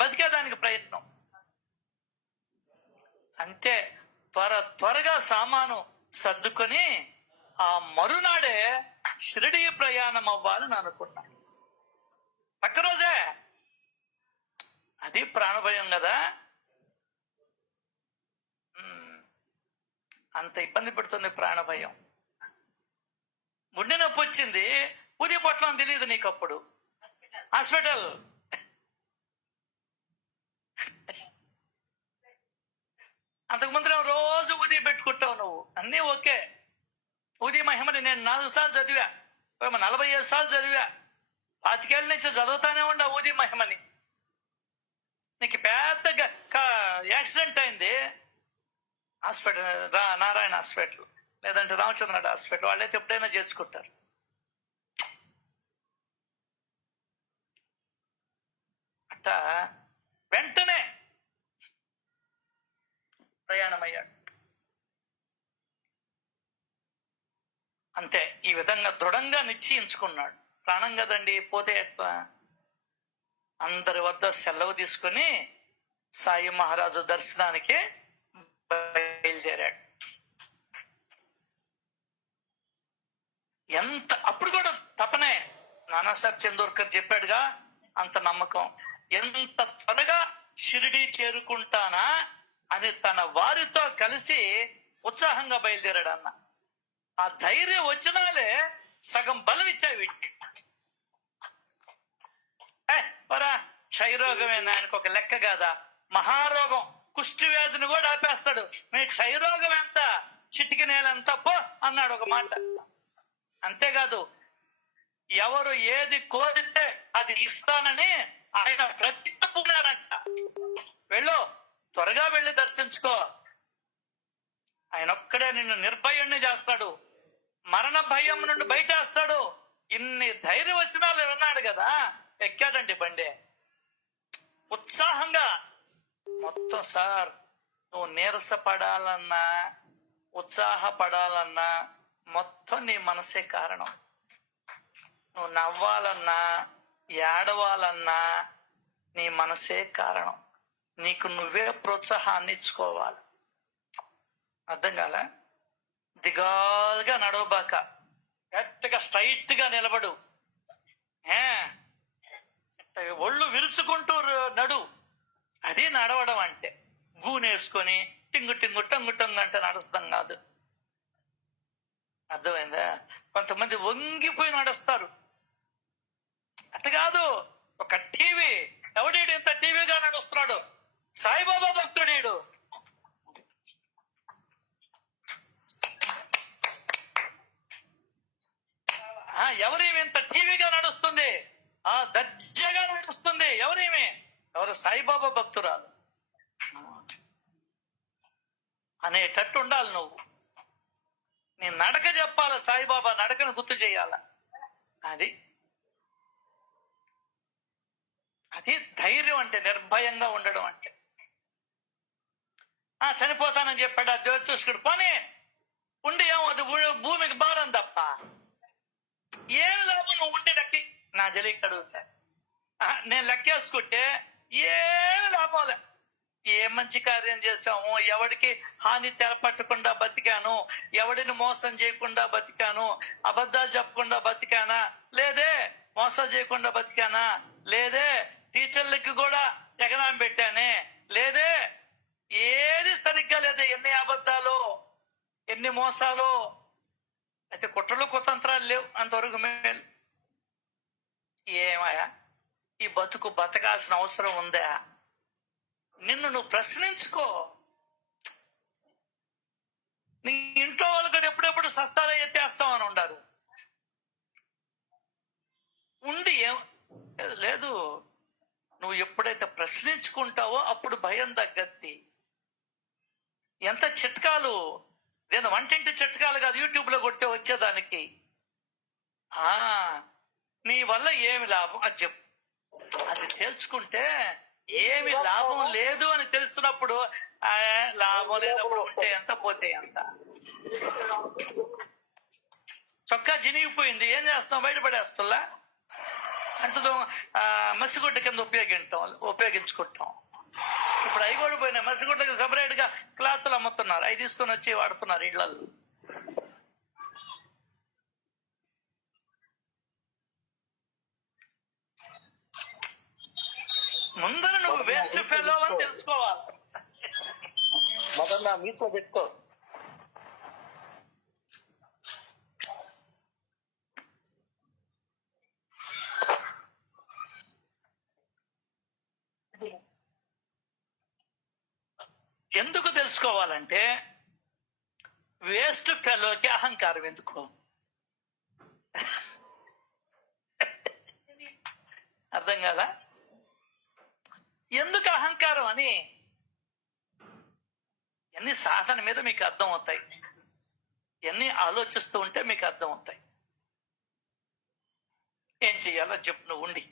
బతికేదానికి ప్రయత్నం. అంతే త్వరగా సామాను సర్దుకొని ఆ మరునాడే షిరిడీ ప్రయాణం అవ్వాలని అనుకున్నాడు. పక్క రోజే. అది ప్రాణభయం కదా, అంత ఇబ్బంది పెడుతుంది ప్రాణభయం. గుండె నొప్పి వచ్చింది, ఉదయం పొట్లం తెలియదు నీకు అప్పుడు. హాస్పిటల్ అంతకుముందు రోజు ఉదయం పెట్టుకుంటావు నువ్వు, అన్నీ ఓకే. ఉదయ మహిమని నేను 4 సార్లు చదివా, 45 సార్లు చదివా, 25 ఏళ్ళ నుంచి చదువుతానే ఉండా ఉదయ మహిమని. నీకు పెద్ద యాక్సిడెంట్ అయింది, హాస్పిటల్ నారాయణ హాస్పిటల్ లేదంటే రామచంద్ర హాస్పిటల్, వాళ్ళైతే ఎప్పుడైనా చేసుకుంటారు. అట్ట వెంటనే ప్రయాణమయ్యాడు. అంతే, ఈ విధంగా దృఢంగా నిశ్చయించుకున్నాడు. ప్రాణం కదండి, పోతే ఎట్లా? అందరి వద్ద సెలవు తీసుకుని సాయి మహారాజు దర్శనానికి బయలుదేరాడు. అప్పుడు కూడా తపనే. నానాసాహెబ్ చందోర్కర్ చెప్పాడుగా, అంత నమ్మకం. ఎంత త్వరగా షిరిడీ చేరుకుంటానా అని తన వారితో కలిసి ఉత్సాహంగా బయలుదేరాడు అన్న. ఆ ధైర్యం వచ్చినాలే సగం బలం ఇచ్చాయి వీటికి. పరా క్షయరోగమేనా ఆయనకు ఒక లెక్క కాదా? మహారోగం కుష్టి వ్యాధిని కూడా ఆపేస్తాడు. మీ క్షయరోగం ఎంత, చిటికి నేలంత పో అన్నాడు ఒక మాట. అంతేకాదు, ఎవరు ఏది కోరితే అది ఇస్తానని ఆయన ప్రతిజ్ఞ పూనారంట. వెళ్ళు, త్వరగా వెళ్ళి దర్శించుకో, ఆయన ఒక్కడే నిన్ను నిర్భయాన్ని చేస్తాడు, మరణ భయం నుండి బయటేస్తాడు. ఇన్ని ధైర్యం వచ్చినా విన్నాడు కదా, ఎక్కాడండి బండి ఉత్సాహంగా. మొత్తం సార్, నువ్వు నీరసపడాలన్నా ఉత్సాహపడాలన్నా మొత్తం నీ మనసే కారణం. నువ్వు నవ్వాలన్నా ఏడవాలన్నా నీ మనసే కారణం. నీకు నువ్వే ప్రోత్సాహాన్ని ఇచ్చుకోవాలి. అర్థం కాల? దిగాలుగా నడవబాక, గట్టిగా స్ట్రైట్ గా నిలబడు. ఒళ్ళు విరుచుకుంటూ నడు. అది నడవడం అంటే. గూనేసుకొని టింగు టింగు టంగు టంగు అంటే నడుస్తాం కాదు. అర్థమైందా? కొంతమంది వంగిపోయి నడుస్తారు. అట్లా కాదు. ఒక టీవీ, ఎవడీడు ఇంత టీవీగా నడుస్తున్నాడు? సాయిబాబా భక్తుడీడు. ఎవరేమి ఇంత టీవీగా నడుస్తుంది, దర్జాగా నడుస్తుంది? ఎవరేమి? ఎవరు? సాయిబాబా భక్తురాలు అనేటట్టు ఉండాలి నువ్వు. నీ నడక చెప్పాల, సాయిబాబా నడకను గుర్తు చేయాల. అది అది ధైర్యం అంటే, నిర్భయంగా ఉండడం అంటే. చనిపోతానని చెప్పాడు ఆ జ్యోతిష్కుడు. పోనీ ఉండి ఏమవుతుంది? భూమికి భారం తప్ప ఏమి లాభం? నువ్వు ఉండి లెక్కి నా జలికి అడుగుతా. నేను లెక్కేసుకుంటే ఏమి లాభంలే. ఏ మంచి కార్యం చేశాము? ఎవడికి హాని తెలపట్టకుండా బతికాను, ఎవడిని మోసం చేయకుండా బతికాను, అబద్ధాలు చెప్పకుండా బతికానా? లేదే. మోసం చేయకుండా బతికానా? లేదే. టీచర్లకి కూడా ఎగనాం పెట్టానే? లేదే. ఏది సరిగ్గా లేదే. ఎన్ని అబద్ధాలు, ఎన్ని మోసాలు. అయితే కుట్రలు కుతంత్రాలు లేవు, అంతవరకు మేలు. ఏమయ్యా, ఈ బతుకు బతకాల్సిన అవసరం ఉందా? నిన్ను నువ్వు ప్రశ్నించుకో. నీ ఇంట్లో వాళ్ళు కూడా ఎప్పుడెప్పుడు సస్తారా ఎత్తేస్తామని ఉండారు. ప్రశ్నించుకుంటావో అప్పుడు భయం తగ్గద్ది. ఎంత చిట్కాలు, నేను వంటింటి చిట్కాలు కాదు, యూట్యూబ్ లో కొడితే వచ్చేదానికి. నీ వల్ల ఏమి లాభం అది చెప్పు. అది తెలుసుకుంటే ఏమి లాభం లేదు అని తెలిసినప్పుడు లాభం లేనప్పుడు ఉంటే ఎంత పోతే ఎంత. చొక్కా జినిగిపోయింది, ఏం చేస్తాం, బయటపడేస్తుల్లా అంటూ మసిగుడ్డ కింద ఉపయోగించుకుంటాం. ఇప్పుడు అవి కూడా పోయినాయి. మసిగుడ్డకి సపరేట్ గా క్లాత్లు అమ్ముతున్నారు, అవి తీసుకొని వచ్చి వాడుతున్నారు ఇళ్లలో. ముందర నువ్వు వేస్ట్ ఫెలో అని తెలుసుకోవాలి. మీతో పెట్టుకో. ఎందుకు తెలుసుకోవాలంటే వేస్ట్ ఫెలోకి అహంకారం ఎందుకు? అర్థం కాదా? ఎందుకు అహంకారం అని ఎన్ని సాధన మీద మీకు అర్థం అవుతాయి, ఎన్ని ఆలోచిస్తూ ఉంటే మీకు అర్థం అవుతాయి. ఏం చెయ్యాలో చెప్పు నువ్వు ఉండి.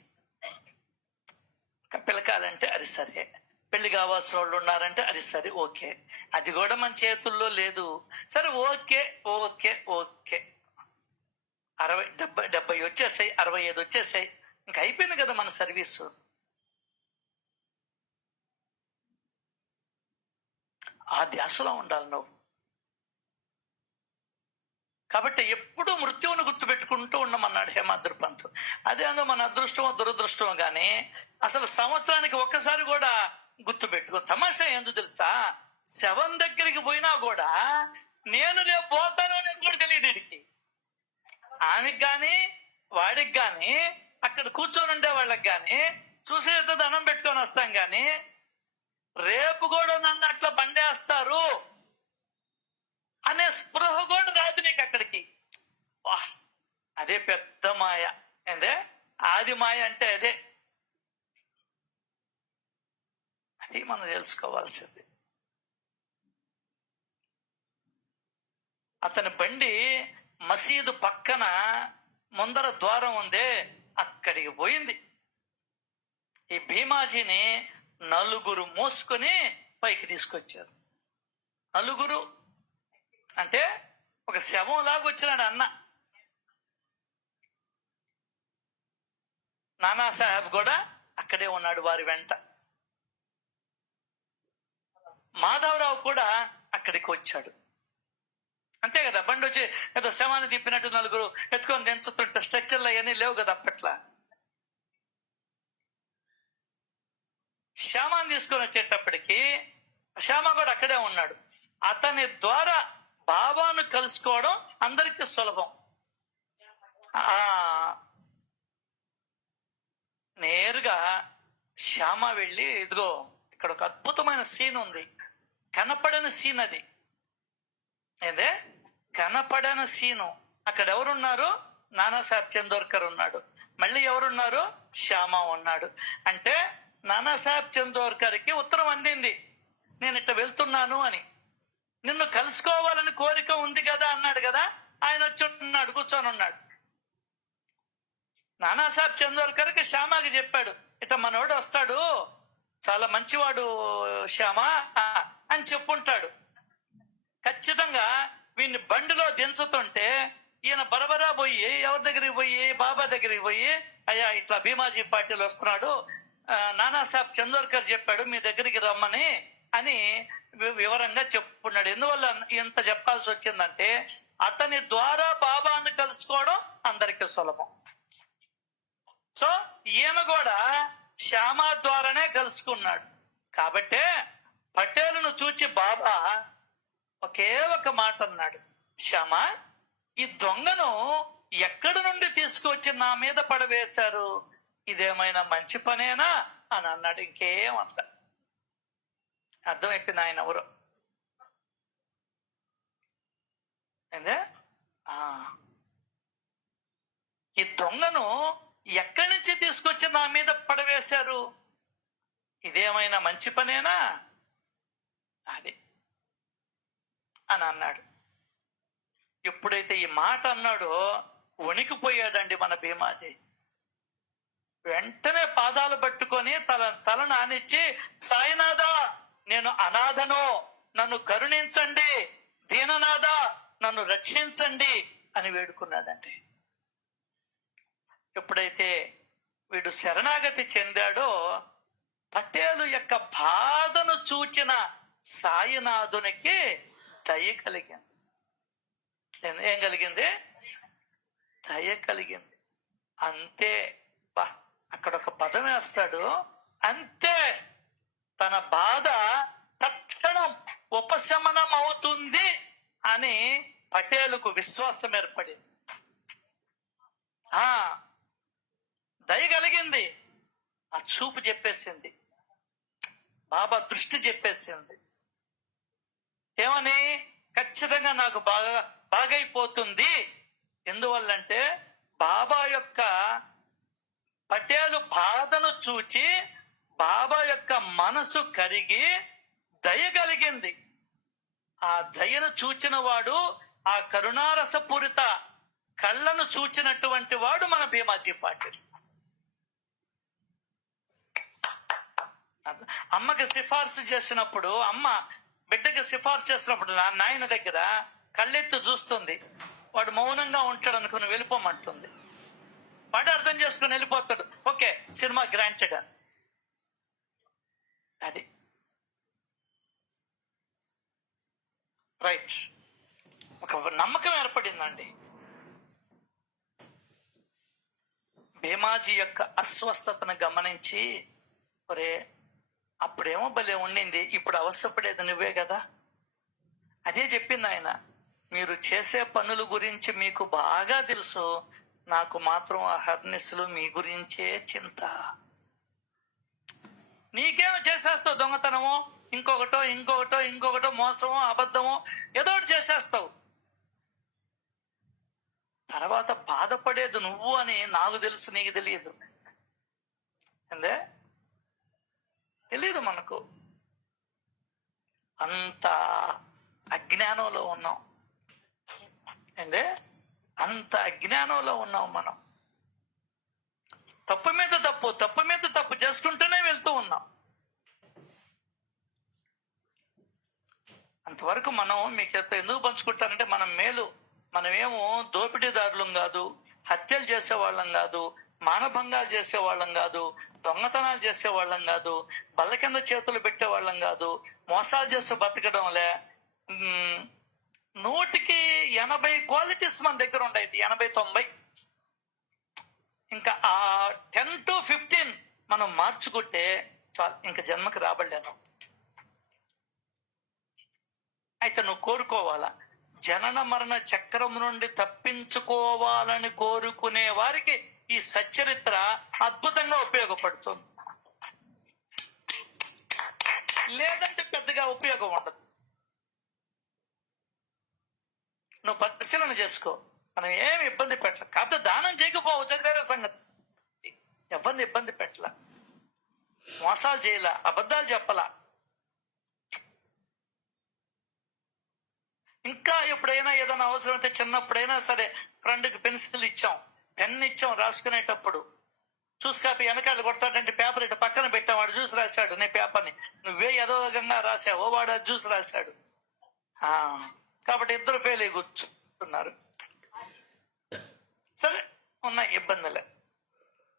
పిలకాలంటే అది సరే, పెళ్లి కావాల్సిన వాళ్ళు ఉన్నారంటే అది సరే, ఓకే, అది కూడా మన చేతుల్లో లేదు. సరే ఓకే ఓకే ఓకే, 70 వచ్చేసాయి, 65 వచ్చేసాయి, ఇంక అయిపోయింది కదా మన సర్వీసు. ఆ ధ్యాసలో ఉండాలి నువ్వు. కాబట్టి ఎప్పుడు మృత్యువును గుర్తుపెట్టుకుంటూ ఉండమన్నాడు హేమాద్రి పంత్. అదే మన అదృష్టమో దురదృష్టమో గాని అసలు సంవత్సరానికి ఒక్కసారి కూడా గుర్తుపెట్టుకో. తమాషా ఎందుకు తెలుసా, శవం దగ్గరికి పోయినా కూడా నేను రేపు పోతాను అనేది కూడా తెలియదు వీడికి. ఆమెకి గాని వాడికి గాని అక్కడ కూర్చొని ఉండే వాళ్ళకి గాని చూసేదో దండం పెట్టుకొని వస్తాం గాని రేపు కూడా నన్ను అట్లా బండేస్తారు అనే స్పృహ కూడా రాదు నీకు అక్కడికి. అదే పెద్ద మాయ. ఏందే ఆది మాయ అంటే అదే. అది మనం తెలుసుకోవాల్సింది. అతని బండి మసీదు పక్కన ముందర ద్వారం ఉందే, అక్కడికి పోయింది. ఈ భీమాజీని నలుగురు మోసుకొని పైకి తీసుకొచ్చారు. నలుగురు అంటే ఒక శవం లాగా వచ్చినాడు అన్న. నానాసాహెబ్ కూడా అక్కడే ఉన్నాడు వారి వెంట. మాధవరావు కూడా అక్కడికి వచ్చాడు. అంతే కదా, బండి వచ్చి ఏదో శవాన్ని తిప్పినట్టు నలుగురు ఎత్తుకొని దించుతుంటే స్ట్రక్చర్లు అవన్నీ లేవు కదా అప్పట్లా. శ్యామాన్ని తీసుకొని వచ్చేటప్పటికి శ్యామ కూడా అక్కడే ఉన్నాడు. అతని ద్వారా బాబాను కలుసుకోవడం అందరికీ సులభం. నేరుగా శ్యామ వెళ్ళి, ఇదిగో ఇక్కడ ఒక అద్భుతమైన సీన్ ఉంది, కనపడని సీన్ అది. ఏదే కనపడని సీను. అక్కడ ఎవరున్నారు? నానాసాహెబ్ చందోర్కర్ ఉన్నాడు. మళ్ళీ ఎవరున్నారు? శ్యామ ఉన్నాడు. అంటే నానాసాహెబ్ చందోర్కర్కి ఉత్తరం అందింది, నేను ఇట్లా వెళ్తున్నాను అని. నిన్ను కలుసుకోవాలని కోరిక ఉంది కదా అన్నాడు కదా. ఆయన వచ్చి ఉన్నాడు, కూర్చొని ఉన్నాడు. నానాసాహెబ్ చందోర్కర్కి శ్యామకి చెప్పాడు, ఇట్లా మనోడు వస్తాడు, చాలా మంచివాడు శ్యామ అని చెప్పుంటాడు. ఖచ్చితంగా వీడిని బండిలో దించుతుంటే ఈయన బరబరా పోయి ఎవరి దగ్గరికి పోయి, బాబా దగ్గరికి పోయి, అయ్యా ఇట్లా భీమాజీ పార్టీలు వస్తున్నాడు, నానాసాహెబ్ చందోర్కర్ చెప్పాడు మీ దగ్గరికి రమ్మని అని వివరంగా చెప్పుకున్నాడు. ఎందువల్ల ఇంత చెప్పాల్సి వచ్చిందంటే అతని ద్వారా బాబాను కలుసుకోవడం అందరికీ సులభం. సో ఈయన కూడా శ్యామ ద్వారానే కలుసుకున్నాడు. కాబట్టే పటేలును చూచి బాబా ఒకే ఒక మాట అన్నాడు, శ్యామ, ఈ దొంగను ఎక్కడి నుండి తీసుకువచ్చి నా మీద పడవేశారు, ఇదేమైనా మంచి పనేనా అని అన్నాడు. ఇంకేమంట అర్థమైపోయింది ఆయన ఎవరు. ఏందే ఈ దొంగను ఎక్కడి నుంచి తీసుకొచ్చి నా మీద పడవేశారు, ఇదేమైనా మంచి పనేనా అది అని అన్నాడు. ఎప్పుడైతే ఈ మాట అన్నాడో వణికిపోయాడండి మన భీమాజీ. వెంటనే పాదాలు పట్టుకొని తల నానిచ్చి, సాయినాథా నేను అనాథను, నన్ను కరుణించండి, దీననాథా నన్ను రక్షించండి అని వేడుకున్నాడండి. ఎప్పుడైతే వీడు శరణాగతి చెందాడో పటేలు యొక్క బాధను చూచిన సాయినాథునికి దయ కలిగింది. ఏం కలిగింది? దయ కలిగింది. అంతే. అక్కడ ఒక పదం వేస్తాడు, అంతే తన బాధ తక్షణం ఉపశమనం అవుతుంది అని పటేలుకు విశ్వాసం ఏర్పడింది. దయ కలిగింది. ఆ చూపు చెప్పేసింది, బాబా దృష్టి చెప్పేసింది. ఏమని? ఖచ్చితంగా నాకు బాగైపోతుంది. ఎందువల్లంటే బాబా యొక్క పటేలు బాధను చూచి బాబా యొక్క మనసు కరిగి దయ కలిగింది. ఆ దయను చూచిన వాడు, ఆ కరుణారసపూరిత కళ్ళను చూచినటువంటి వాడు మన భీమాజీ పాటిల్. అమ్మకి సిఫార్సు చేసినప్పుడు, అమ్మ బిడ్డకి సిఫార్సు చేసినప్పుడు నాయన దగ్గర కళ్ళెత్తి చూస్తుంది, వాడు మౌనంగా ఉంటాడు అనుకుని వెళ్ళిపోమంటుంది. వాడు అర్థం చేసుకుని వెళ్ళిపోతాడు, ఓకే సినిమా గ్రాంటెడ్ అని. అది రైట్. ఒక నమ్మకం ఏర్పడిందండి. భీమాజీ యొక్క అస్వస్థతను గమనించి, ఒరే అప్పుడేమో భలే ఉండింది, ఇప్పుడు అవసరపడేది నువ్వే కదా. అదే చెప్పింది ఆయన, మీరు చేసే పనుల గురించి మీకు బాగా తెలుసు, నాకు మాత్రం అహర్నిశలు మీ గురించే చింత. నీకేమో చేసేస్తావు, దొంగతనమో ఇంకొకటో ఇంకొకటో ఇంకొకటో మోసమో అబద్ధమో ఏదో ఒకటి చేసేస్తావు. తర్వాత బాధపడేది నువ్వు అని నాకు తెలుసు, నీకు తెలియదు. అందే తెలీదు మనకు. అంత అజ్ఞానంలో ఉన్నాం. అంటే అంత అజ్ఞానంలో ఉన్నాం మనం. తప్పు మీద తప్పు, తప్పు మీద తప్పు చేసుకుంటూనే వెళ్తూ ఉన్నాం. అంతవరకు మనం మీకు ఎందుకు పంచుకుంటానంటే, మనం మేలు. మనమేమో దోపిడీదారులం కాదు, హత్యలు చేసేవాళ్ళం కాదు, మానభంగాలు చేసేవాళ్ళం కాదు, దొంగతనాలు చేసేవాళ్ళం కాదు, బల్ల కింద చేతులు పెట్టేవాళ్ళం కాదు, మోసాలు చేస్తూ బతకడంలే. 100కి 80 క్వాలిటీస్ మన దగ్గర ఉండేది, 80-90. ఇంకా ఆ 10 to 15 మనం మార్చుకుంటే చాలు, ఇంకా జన్మకి రాబడలేను. అయితే నువ్వు కోరుకోవాలా, జనన మరణ చక్రం నుండి తప్పించుకోవాలని కోరుకునే వారికి ఈ సచ్చరిత్ర అద్భుతంగా ఉపయోగపడుతుంది. లేదంటే పెద్దగా ఉపయోగం ఉండదు. నువ్వు పరిశీలన చేసుకో. మనం ఏమి ఇబ్బంది పెట్టలే, కాకపోతే దానం చేయకపోవచ్చు, అది వేరే సంగతి. ఎవరిని ఇబ్బంది పెట్టలా, మోసాలు చేయలా, అబద్ధాలు చెప్పలా. ఇంకా ఎప్పుడైనా ఏదైనా అవసరం అయితే చిన్నప్పుడైనా సరే ఫ్రెండ్కి పెన్సిల్ ఇచ్చాం, పెన్ ఇచ్చాం, రాసుకునేటప్పుడు చూసి కాపీ వెనకాల కొడతాడంటే పేపర్ ఇటు పక్కన పెట్టాం, వాడు చూసి రాశాడు నీ పేపర్ని, నువ్వే యథోగంగా రాసావో వాడు అది చూసి రాశాడు. కాబట్టి ఇద్దరు ఫెయిల్ అయి కూర్చున్నారు. సరే ఉన్న ఇబ్బందులే.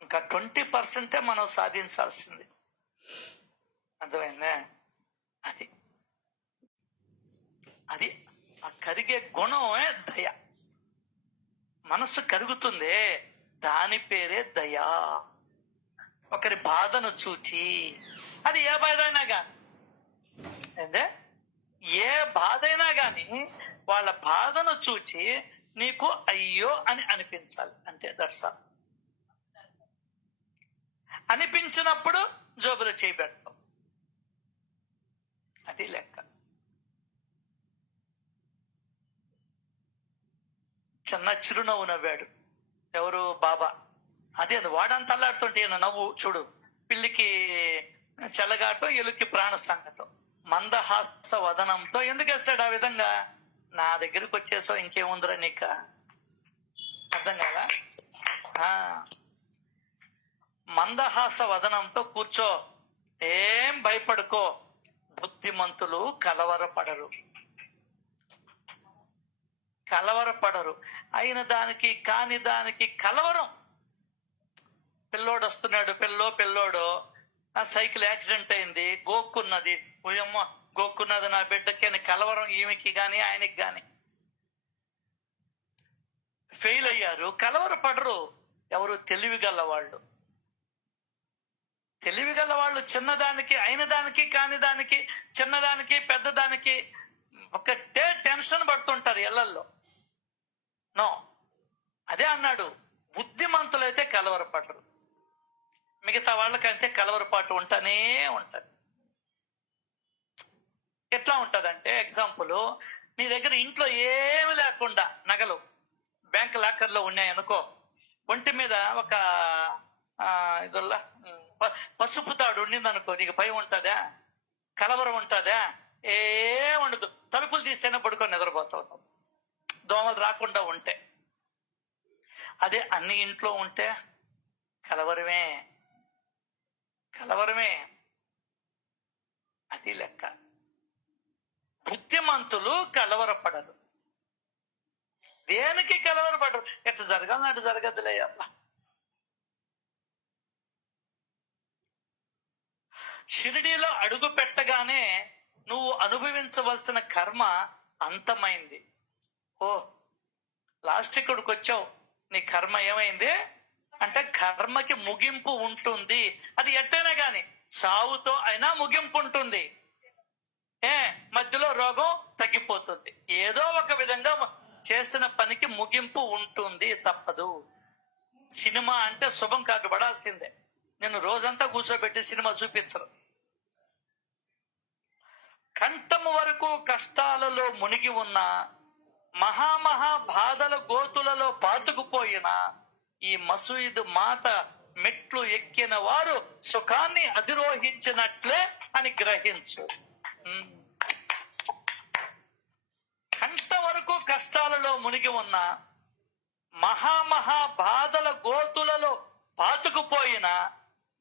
ఇంకా 20% మనం సాధించాల్సింది. అర్థమైందే? అది అది ఆ కరిగే గుణమే దయ. మనస్సు కరుగుతుందే, దాని పేరే దయ. ఒకరి బాధను చూచి, అది ఏ బాధ అయినా కానీ, అంటే ఏ బాధ అయినా కానీ వాళ్ళ బాధను చూచి నీకు అయ్యో అని అనిపించాలి, అంతే. That's all. అనిపించినప్పుడు జోబులో చేయి పెడతాం, అది లెక్క. చిన్న చిరునవ్వు నవ్వాడు. ఎవరు? బాబా. అదే వాడంత అల్లాడుతుంటే నవ్వు చూడు, పిల్లికి చెలగాటం, ఎలుక్కి ప్రాణ సంకటం. మందహాస వదనంతో ఎందుకు వేస్తాడు ఆ విధంగా? నా దగ్గరికి వచ్చేసావు, ఇంకేముందిరా నీక? అర్థం కదా? మందహాస వదనంతో కూర్చో, ఏం భయపడుకో, బుద్ధిమంతులు కలవరపడరు. అయిన దానికి కాని దానికి కలవరం. పిల్లోడు వస్తున్నాడు, పిల్లోడు ఆ సైకిల్ యాక్సిడెంట్ అయింది, గోక్కున్నది, ఓయమ్మ గోక్కున్నది నా బిడ్డకి అని కలవరం ఈమెకి గాని ఆయనకి గాని. ఫెయిల్ అయ్యారు, కలవరపడరు. ఎవరు? తెలివిగల వాళ్ళు చిన్నదానికి, అయిన దానికి కాని దానికి, చిన్నదానికి పెద్దదానికి ఒకటే టెన్షన్ పడుతుంటారు ఇళ్లల్లో. నో, అదే అన్నాడు, బుద్ధిమంతులైతే కలవరపడరు. మిగతా వాళ్ళకంటే కలవరపాటు ఉంటనే ఉంటది. ఎట్లా ఉంటదంటే, ఎగ్జాంపుల్, నీ దగ్గర ఇంట్లో ఏమి లేకుండా నగలు బ్యాంక్ లాకర్లో ఉన్నాయనుకో, ఒంటి మీద ఒక ఇదల్లా పసుపు తాడు ఉండిందనుకో, నీకు భయం ఉంటుందా? కలవరం ఉంటుందా? ఉండదు. తలుపులు తీసైనా పడుకొని నిద్రపోతావు, దోమలు రాకుండా ఉంటే. అదే అన్ని ఇంట్లో ఉంటే కలవరమే. అది లెక్క. బుద్ధిమంతులు కలవరపడరు. దేనికి కలవరపడరు. ఎట్లా జరగాలి అటు జరగదులే అబ్బా. షిరిడీలో అడుగు పెట్టగానే నువ్వు అనుభవించవలసిన కర్మ అంతమైంది. ఓ, లాస్ట్ ఇక్కడికి వచ్చావు, నీ కర్మ ఏమైంది అంటే, కర్మకి ముగింపు ఉంటుంది. అది ఎట్టైనా గాని సావుతో అయినా ముగింపు ఉంటుంది. మధ్యలో రోగం తగ్గిపోతుంది. ఏదో ఒక విధంగా చేసిన పనికి ముగింపు ఉంటుంది, తప్పదు. సినిమా అంటే శుభం కాక పడాల్సిందే. నేను రోజంతా కూర్చోబెట్టి సినిమా చూపించరు. కంఠము వరకు కష్టాలలో మునిగి ఉన్న, మహామహా బాధల గోతులలో పాతుకుపోయిన ఈ మసీదు మాత మెట్లు ఎక్కిన వారు సుఖాన్ని అధిరోహించినట్లే అని గ్రహించు. కంట వరకు కష్టాలలో మునిగి ఉన్న, మహామహా బాధల గోతులలో పాతుకుపోయిన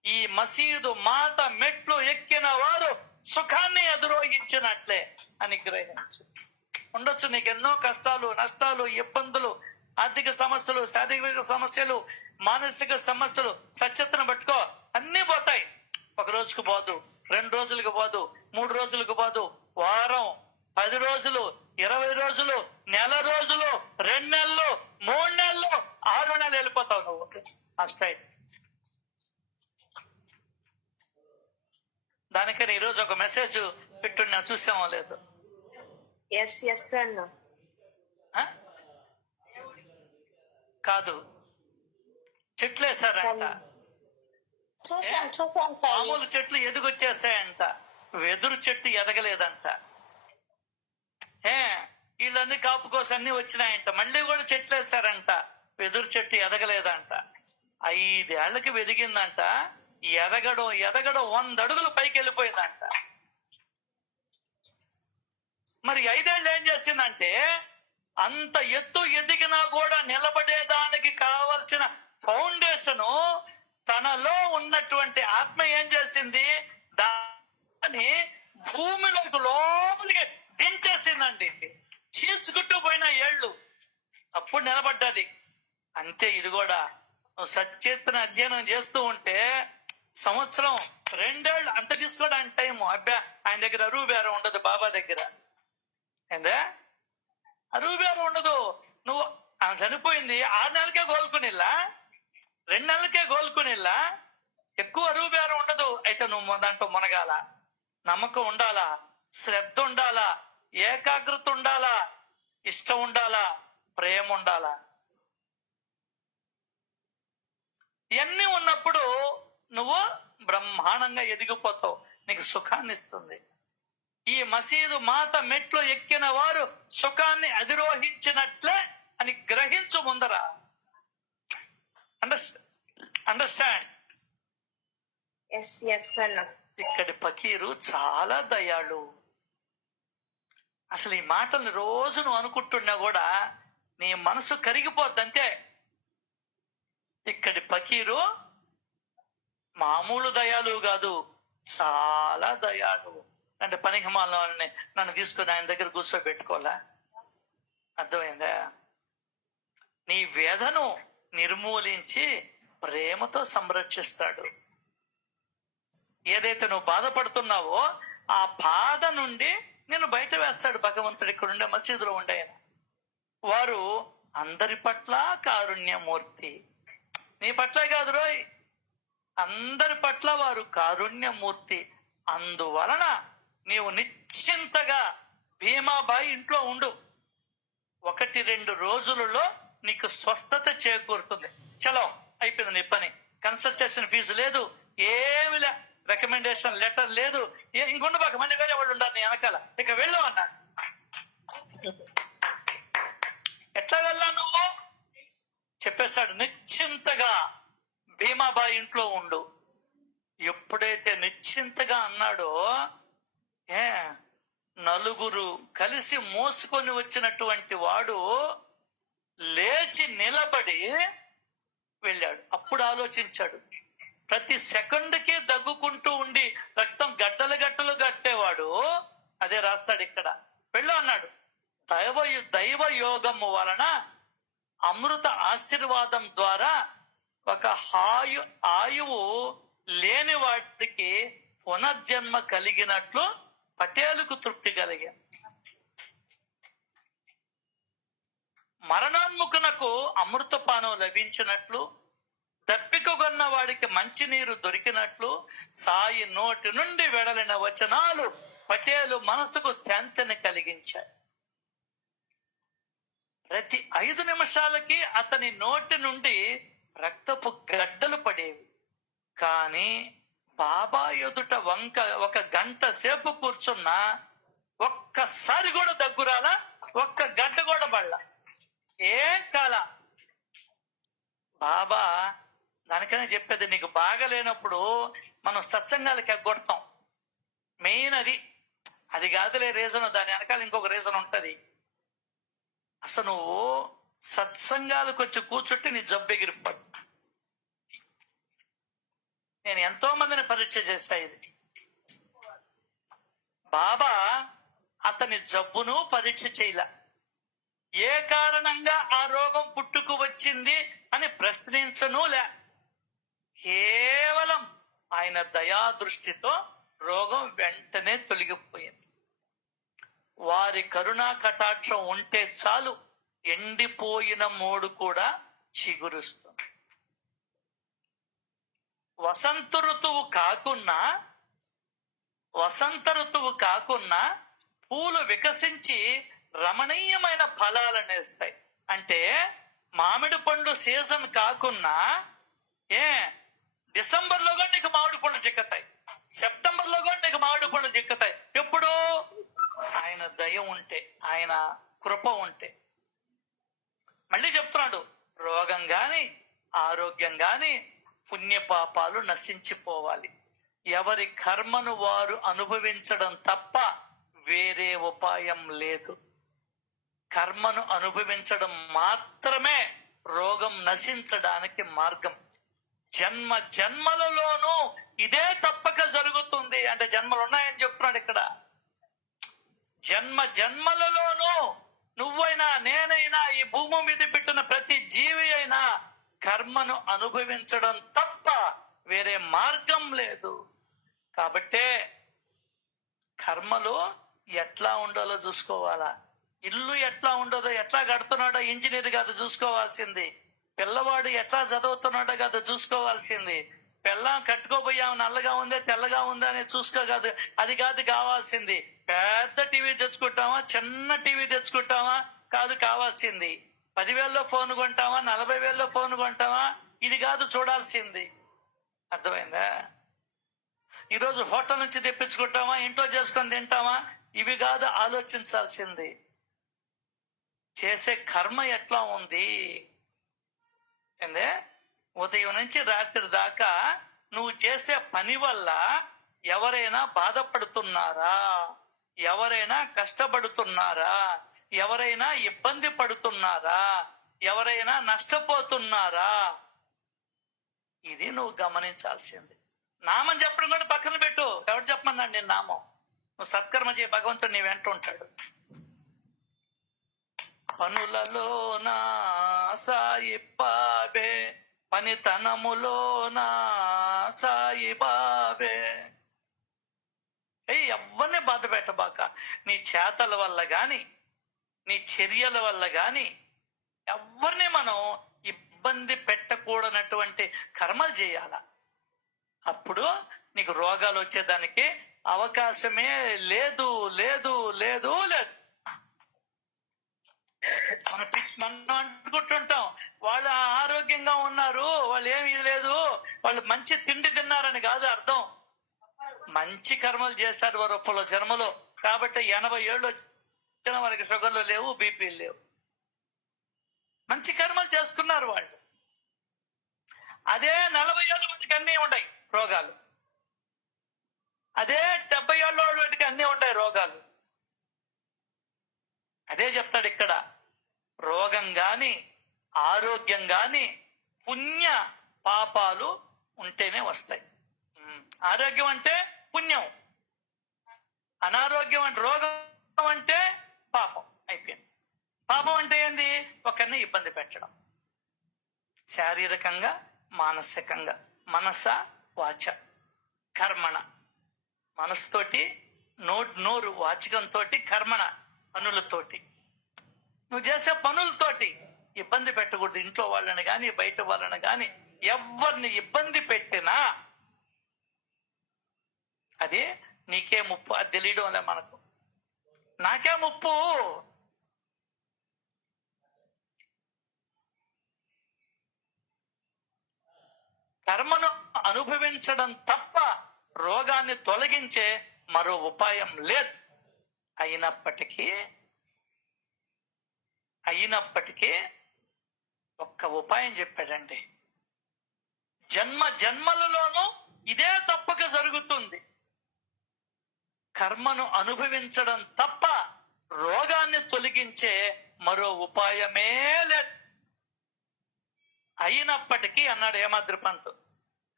ఈ మసీదు మాత మెట్లు ఎక్కిన వారు సుఖాన్ని అధిరోహించినట్లే అని గ్రహించు. ఉండొచ్చు నీకు ఎన్నో కష్టాలు, నష్టాలు, ఇబ్బందులు, ఆర్థిక సమస్యలు, శారీరక సమస్యలు, మానసిక సమస్యలు. సత్యతను పట్టుకో, అన్ని పోతాయి. ఒక రోజుకు పోదు, 2 రోజులకు పోదు, 3 రోజులకు పోదు, వారం, 10 రోజులు, 20 రోజులు, నెల రోజులు, 2 నెలలు, 3 నెలలు, 6 నెలలు వెళ్ళిపోతావు నువ్వు ఆ స్టైల్. దానికని ఈరోజు ఒక మెసేజ్ పెట్టున్నా, చూసామో లేదు? కాదు, చెట్లు వేసారంట, మామూలు చెట్లు ఎదుగొచ్చేసాయంట, వెదురు చెట్టు ఎదగలేదంట. వీళ్ళన్నీ కాపు కోసం అన్ని వచ్చినాయంట, మళ్ళీ కూడా చెట్లు వేసారంట, వెదురు చెట్టు ఎదగలేదంట. 5 ఏళ్లకి వెదిగిందంట, ఎదగడం 100 అడుగులు పైకి వెళ్ళిపోయిందంట. మరి 5 ఏళ్ళు ఏం చేసిందంటే, అంత ఎత్తు ఎదిగినా కూడా నిలబడేదానికి కావలసిన ఫౌండేషను తనలో ఉన్నటువంటి ఆత్మ ఏం చేసింది, దాన్ని భూమిలోకి లోపలికి దించేసిందండి. చీల్చుకుంటూ పోయిన ఏళ్ళు అప్పుడు నిలబడ్డది. అంతే ఇది కూడా. నువ్వు సచేతన అధ్యయనం చేస్తూ ఉంటే సంవత్సరం 2 ఏళ్ళు అంత తీసుకోవడానికి టైము. అబ్బా, ఆయన దగ్గర అరువు బేరం ఉండదు, బాబా దగ్గర ఏందే అరువు బేరం ఉండదు. నువ్వు ఆమె చనిపోయింది 6 నెలలకే కోలుకునిల్లా, 2 నెలలకే కోలుకునిల్లా, ఎక్కువ అరువు బేరం ఉండదు. అయితే నువ్వు దాంట్లో మునగాల, నమ్మకం ఉండాలా, శ్రద్ధ ఉండాలా, ఏకాగ్రత ఉండాలా, ఇష్టం ఉండాలా, ప్రేమ ఉండాలా. ఇవన్నీ ఉన్నప్పుడు నువ్వు బ్రహ్మాండంగా ఎదిగిపోతావు, నీకు సుఖాన్ని ఇస్తుంది. ఈ మసీదు మాత మెట్లు ఎక్కిన వారు సుఖాన్ని అధిరోహించినట్లే అని గ్రహించు ముందర. అండర్స్టాండ్? ఇక్కడి ఫకీరు చాలా దయాళు. అసలు ఈ మాటల్ని రోజు నువ్వు అనుకుంటున్నా కూడా నీ మనసు కరిగిపోద్ది అంతే. ఇక్కడి ఫకీరు మామూలు దయాలు కాదు, చాలా దయాలు. అంటే పనికి మాలని నన్ను తీసుకుని ఆయన దగ్గర కూర్చోబెట్టుకోవాలా? అర్థమైందా? నీ వేదను నిర్మూలించి ప్రేమతో సంరక్షిస్తాడు. ఏదైతే నువ్వు బాధపడుతున్నావో ఆ బాధ నుండి నేను బయట వేస్తాడు భగవంతుడు. ఇక్కడ ఉండే మసీదులో ఉండే వారు అందరి పట్ల కారుణ్యమూర్తి. నీ పట్ల కాదు రోయ్, అందరి పట్ల వారు కారుణ్యమూర్తి. అందువలన నీవు నిశ్చింతగా భీమాబాయి ఇంట్లో ఉండు. 1-2 రోజులలో నీకు స్వస్థత చేకూరుతుంది. చలో, అయిపోయింది నీ పని. కన్సల్టేషన్ ఫీజు లేదు, ఏమి లే, రికమెండేషన్ లెటర్ లేదు. ఇంకొండ బాక మళ్ళీ వేరే వాళ్ళు ఉండాలి నీ వెనకాల. ఇక వెళ్ళు అన్నా. ఎట్లా వెళ్ళా నువ్వు? చెప్పేశాడు, నిశ్చింతగా భీమాబాయి ఇంట్లో ఉండు. ఎప్పుడైతే నిశ్చింతగా అన్నాడో, నలుగురు కలిసి మోసుకొని వచ్చినటువంటి వాడు లేచి నిలబడి వెళ్ళాడు. అప్పుడు ఆలోచించాడు. ప్రతి సెకండ్కి దగ్గుకుంటూ ఉండి రక్తం గడ్డలు గడ్డలు కట్టేవాడు అదే రాస్తాడు ఇక్కడ. వెళ్ళు అన్నాడు. దైవ యోగము వలన అమృత ఆశీర్వాదం ద్వారా ఒక ఆయువు లేని వాటికి పునర్జన్మ కలిగినట్లు పటేలుకు తృప్తి కలిగా. మరణాన్ముఖునకు అమృతపానం లభించినట్లు, దప్పికగొన్న వాడికి మంచినీరు దొరికినట్లు సాయి నోటి నుండి వెడలిన వచనాలు పటేలు మనసుకు శాంతిని కలిగించాయి. ప్రతి 5 నిమిషాలకి అతని నోటి నుండి రక్తపు గడ్డలు పడేవి. కానీ బాబా ఎదుట 1 గంట సేపు కూర్చున్నా ఒక్కసారి కూడా దగ్గురాలా, ఒక్క గడ్డ కూడా పడలా, ఏం కాల. బాబా దానికనే చెప్పేది, నీకు బాగలేనప్పుడు మనం సత్సంగాలకి ఎగ్గొడతాం. మెయిన్ అది కాదులే రీజన్, దాని వెనకాల ఇంకొక రీజన్ ఉంటది. అసలు నువ్వు సత్సంగాలకు వచ్చి కూర్చుంటే నీ జబ్బు ఎగిరిపోద్ది. నేను ఎంతో మందిని పరీక్ష చేశా. ఇది బాబా అతని జబ్బును పరీక్ష చేయలే. ఏ కారణంగా ఆ రోగం పుట్టుకు వచ్చింది అని ప్రశ్నించను లే. కేవలం ఆయన దయా దృష్టితో రోగం వెంటనే తొలగిపోయింది. వారి కరుణా కటాక్షం ఉంటే చాలు, ఎండిపోయిన మోడు కూడా చిగురుస్తుంది. వసంత ఋతువు కాకున్నా పూలు వికసించి రమణీయమైన ఫలాలను ఇస్తాయి. అంటే మామిడి పండు సీజన్ కాకున్నా డిసెంబర్లో కూడా నీకు మామిడి పండ్లు చిక్కుతాయి, సెప్టెంబర్లో కూడా నీకు మామిడి పండ్లు చిక్కుతాయి. ఎప్పుడు? ఆయన దయ ఉంటే, ఆయన కృప ఉంటే. మళ్ళీ చెప్తున్నాడు, రోగం గాని ఆరోగ్యం గాని పుణ్యపాపాలు నశించిపోవాలి. ఎవరి కర్మను వారు అనుభవించడం తప్ప వేరే ఉపాయం లేదు. కర్మను అనుభవించడం మాత్రమే రోగం నశించడానికి మార్గం. జన్మలలోనూ ఇదే తప్పక జరుగుతుంది. అంటే జన్మలు ఉన్నాయని చెప్తున్నాడు ఇక్కడ. జన్మలలోనూ నువ్వైనా నేనైనా ఈ భూమి మీద పెట్టిన ప్రతి జీవి అయినా కర్మను అనుభవించడం తప్ప వేరే మార్గం లేదు. కాబట్టే కర్మలో ఎట్లా ఉండాలో చూసుకోవాలా. ఇల్లు ఎట్లా ఉండదో, ఎట్లా కడుతున్నాడో ఇంజనీర్ కాదు చూసుకోవాల్సింది. పిల్లవాడు ఎట్లా చదువుతున్నాడో కాదు చూసుకోవాల్సింది. పిల్లం కట్టుకోబోయాము నల్లగా ఉందే తెల్లగా ఉందా అని చూసుకోకాదు, అది కాదు కావాల్సింది. పెద్ద టీవీ తెచ్చుకుంటామా చిన్న టీవీ తెచ్చుకుంటామా కాదు కావాల్సింది. 10,000లో ఫోన్ కొంటామా 40,000లో ఫోన్ కొంటామా ఇది కాదు చూడాల్సింది. అర్థమైందా? ఈరోజు హోటల్ నుంచి తెప్పించుకుంటామా ఇంట్లో చేసుకొని తింటామా ఇవి కాదు ఆలోచించాల్సింది. చేసే కర్మ ఎట్లా ఉంది ఏందే, ఉదయం నుంచి రాత్రి దాకా నువ్వు చేసే పని వల్ల ఎవరైనా బాధపడుతున్నారా? ఎవరైనా కష్టపడుతున్నారా? ఎవరైనా ఇబ్బంది పడుతున్నారా? ఎవరైనా నష్టపోతున్నారా? ఇది నువ్వు గమనించాల్సింది. నామం చెప్పడం కూడా పక్కన పెట్టు. ఎవరు చెప్పమన్నాడు నేను నామం? నువ్వు సత్కర్మ చేయ, భగవంతుడు నీ వెంట ఉంటాడు. పనులలోనా సాయి బాబే, పనితనములోనా సాయి బాబే. ఎవరిని బాధ పెట్టబాక. నీ చేతల వల్ల గాని, నీ చర్యల వల్ల గాని ఎవరిని మనం ఇబ్బంది పెట్టకూడనటువంటి కర్మలు చేయాల. అప్పుడు నీకు రోగాలు వచ్చేదానికి అవకాశమే లేదు లేదు లేదు లేదు. మనం అనుకుంటుంటాం వాళ్ళు ఆరోగ్యంగా ఉన్నారు, వాళ్ళు ఏమి లేదు, వాళ్ళు మంచి తిండి తిన్నారని కాదు అర్థం. మంచి కర్మలు చేశారు వారు జన్మలో, కాబట్టి 80 ఏళ్ళు వచ్చిన వాళ్ళకి షుగర్లు లేవు, బీపీలు లేవు. మంచి కర్మలు చేసుకున్నారు వాళ్ళు. అదే 40 ఏళ్ళ వాటికి అన్నీ ఉన్నాయి రోగాలు. అదే 70 ఏళ్ళ వాటికి అన్నీ ఉంటాయి రోగాలు. అదే చెప్తాడు ఇక్కడ, రోగం గాని ఆరోగ్యం గాని పుణ్య పాపాలు ఉంటేనే వస్తాయి. ఆరోగ్యం అంటే పుణ్యం, అనారోగ్యం అంటే రోగం అంటే పాపం. అయిపోయింది. పాపం అంటే ఏంది? ఒకరిని ఇబ్బంది పెట్టడం, శారీరకంగా మానసికంగా. మనస వాచ కర్మణ. మనసుతోటి, నోరు వాచకంతో, కర్మణ పనులతోటి. నువ్వు చేసే పనులతోటి ఇబ్బంది పెట్టకూడదు. ఇంట్లో వాళ్ళని గాని బయట వాళ్ళని గాని ఎవరిని ఇబ్బంది పెట్టినా అది నీకే ముప్పు. అది తెలియడం లే మనకు. నాకే ముప్పు. కర్మను అనుభవించడం తప్ప రోగాన్ని తొలగించే మరో ఉపాయం లేదు. అయినప్పటికీ ఒక్క ఉపాయం చెప్పాడండి. జన్మలలోనూ ఇదే తప్పక జరుగుతుంది. కర్మను అనుభవించడం తప్ప రోగాన్ని తొలగించే మరో ఉపాయమే లేదు. అయినప్పటికీ అన్నాడు హేమాద్రి పంత్.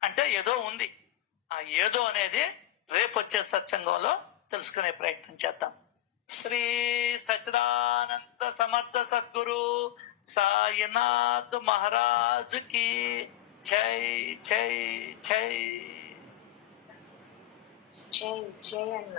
అంటే ఏదో ఉంది. ఆ ఏదో అనేది రేపు వచ్చే సత్సంగంలో తెలుసుకునే ప్రయత్నం చేద్దాం. శ్రీ సచిదానంద సమర్థ సద్గురు సాయినాథ్ మహారాజ్ కి జై జై జై. జై జై అన్న.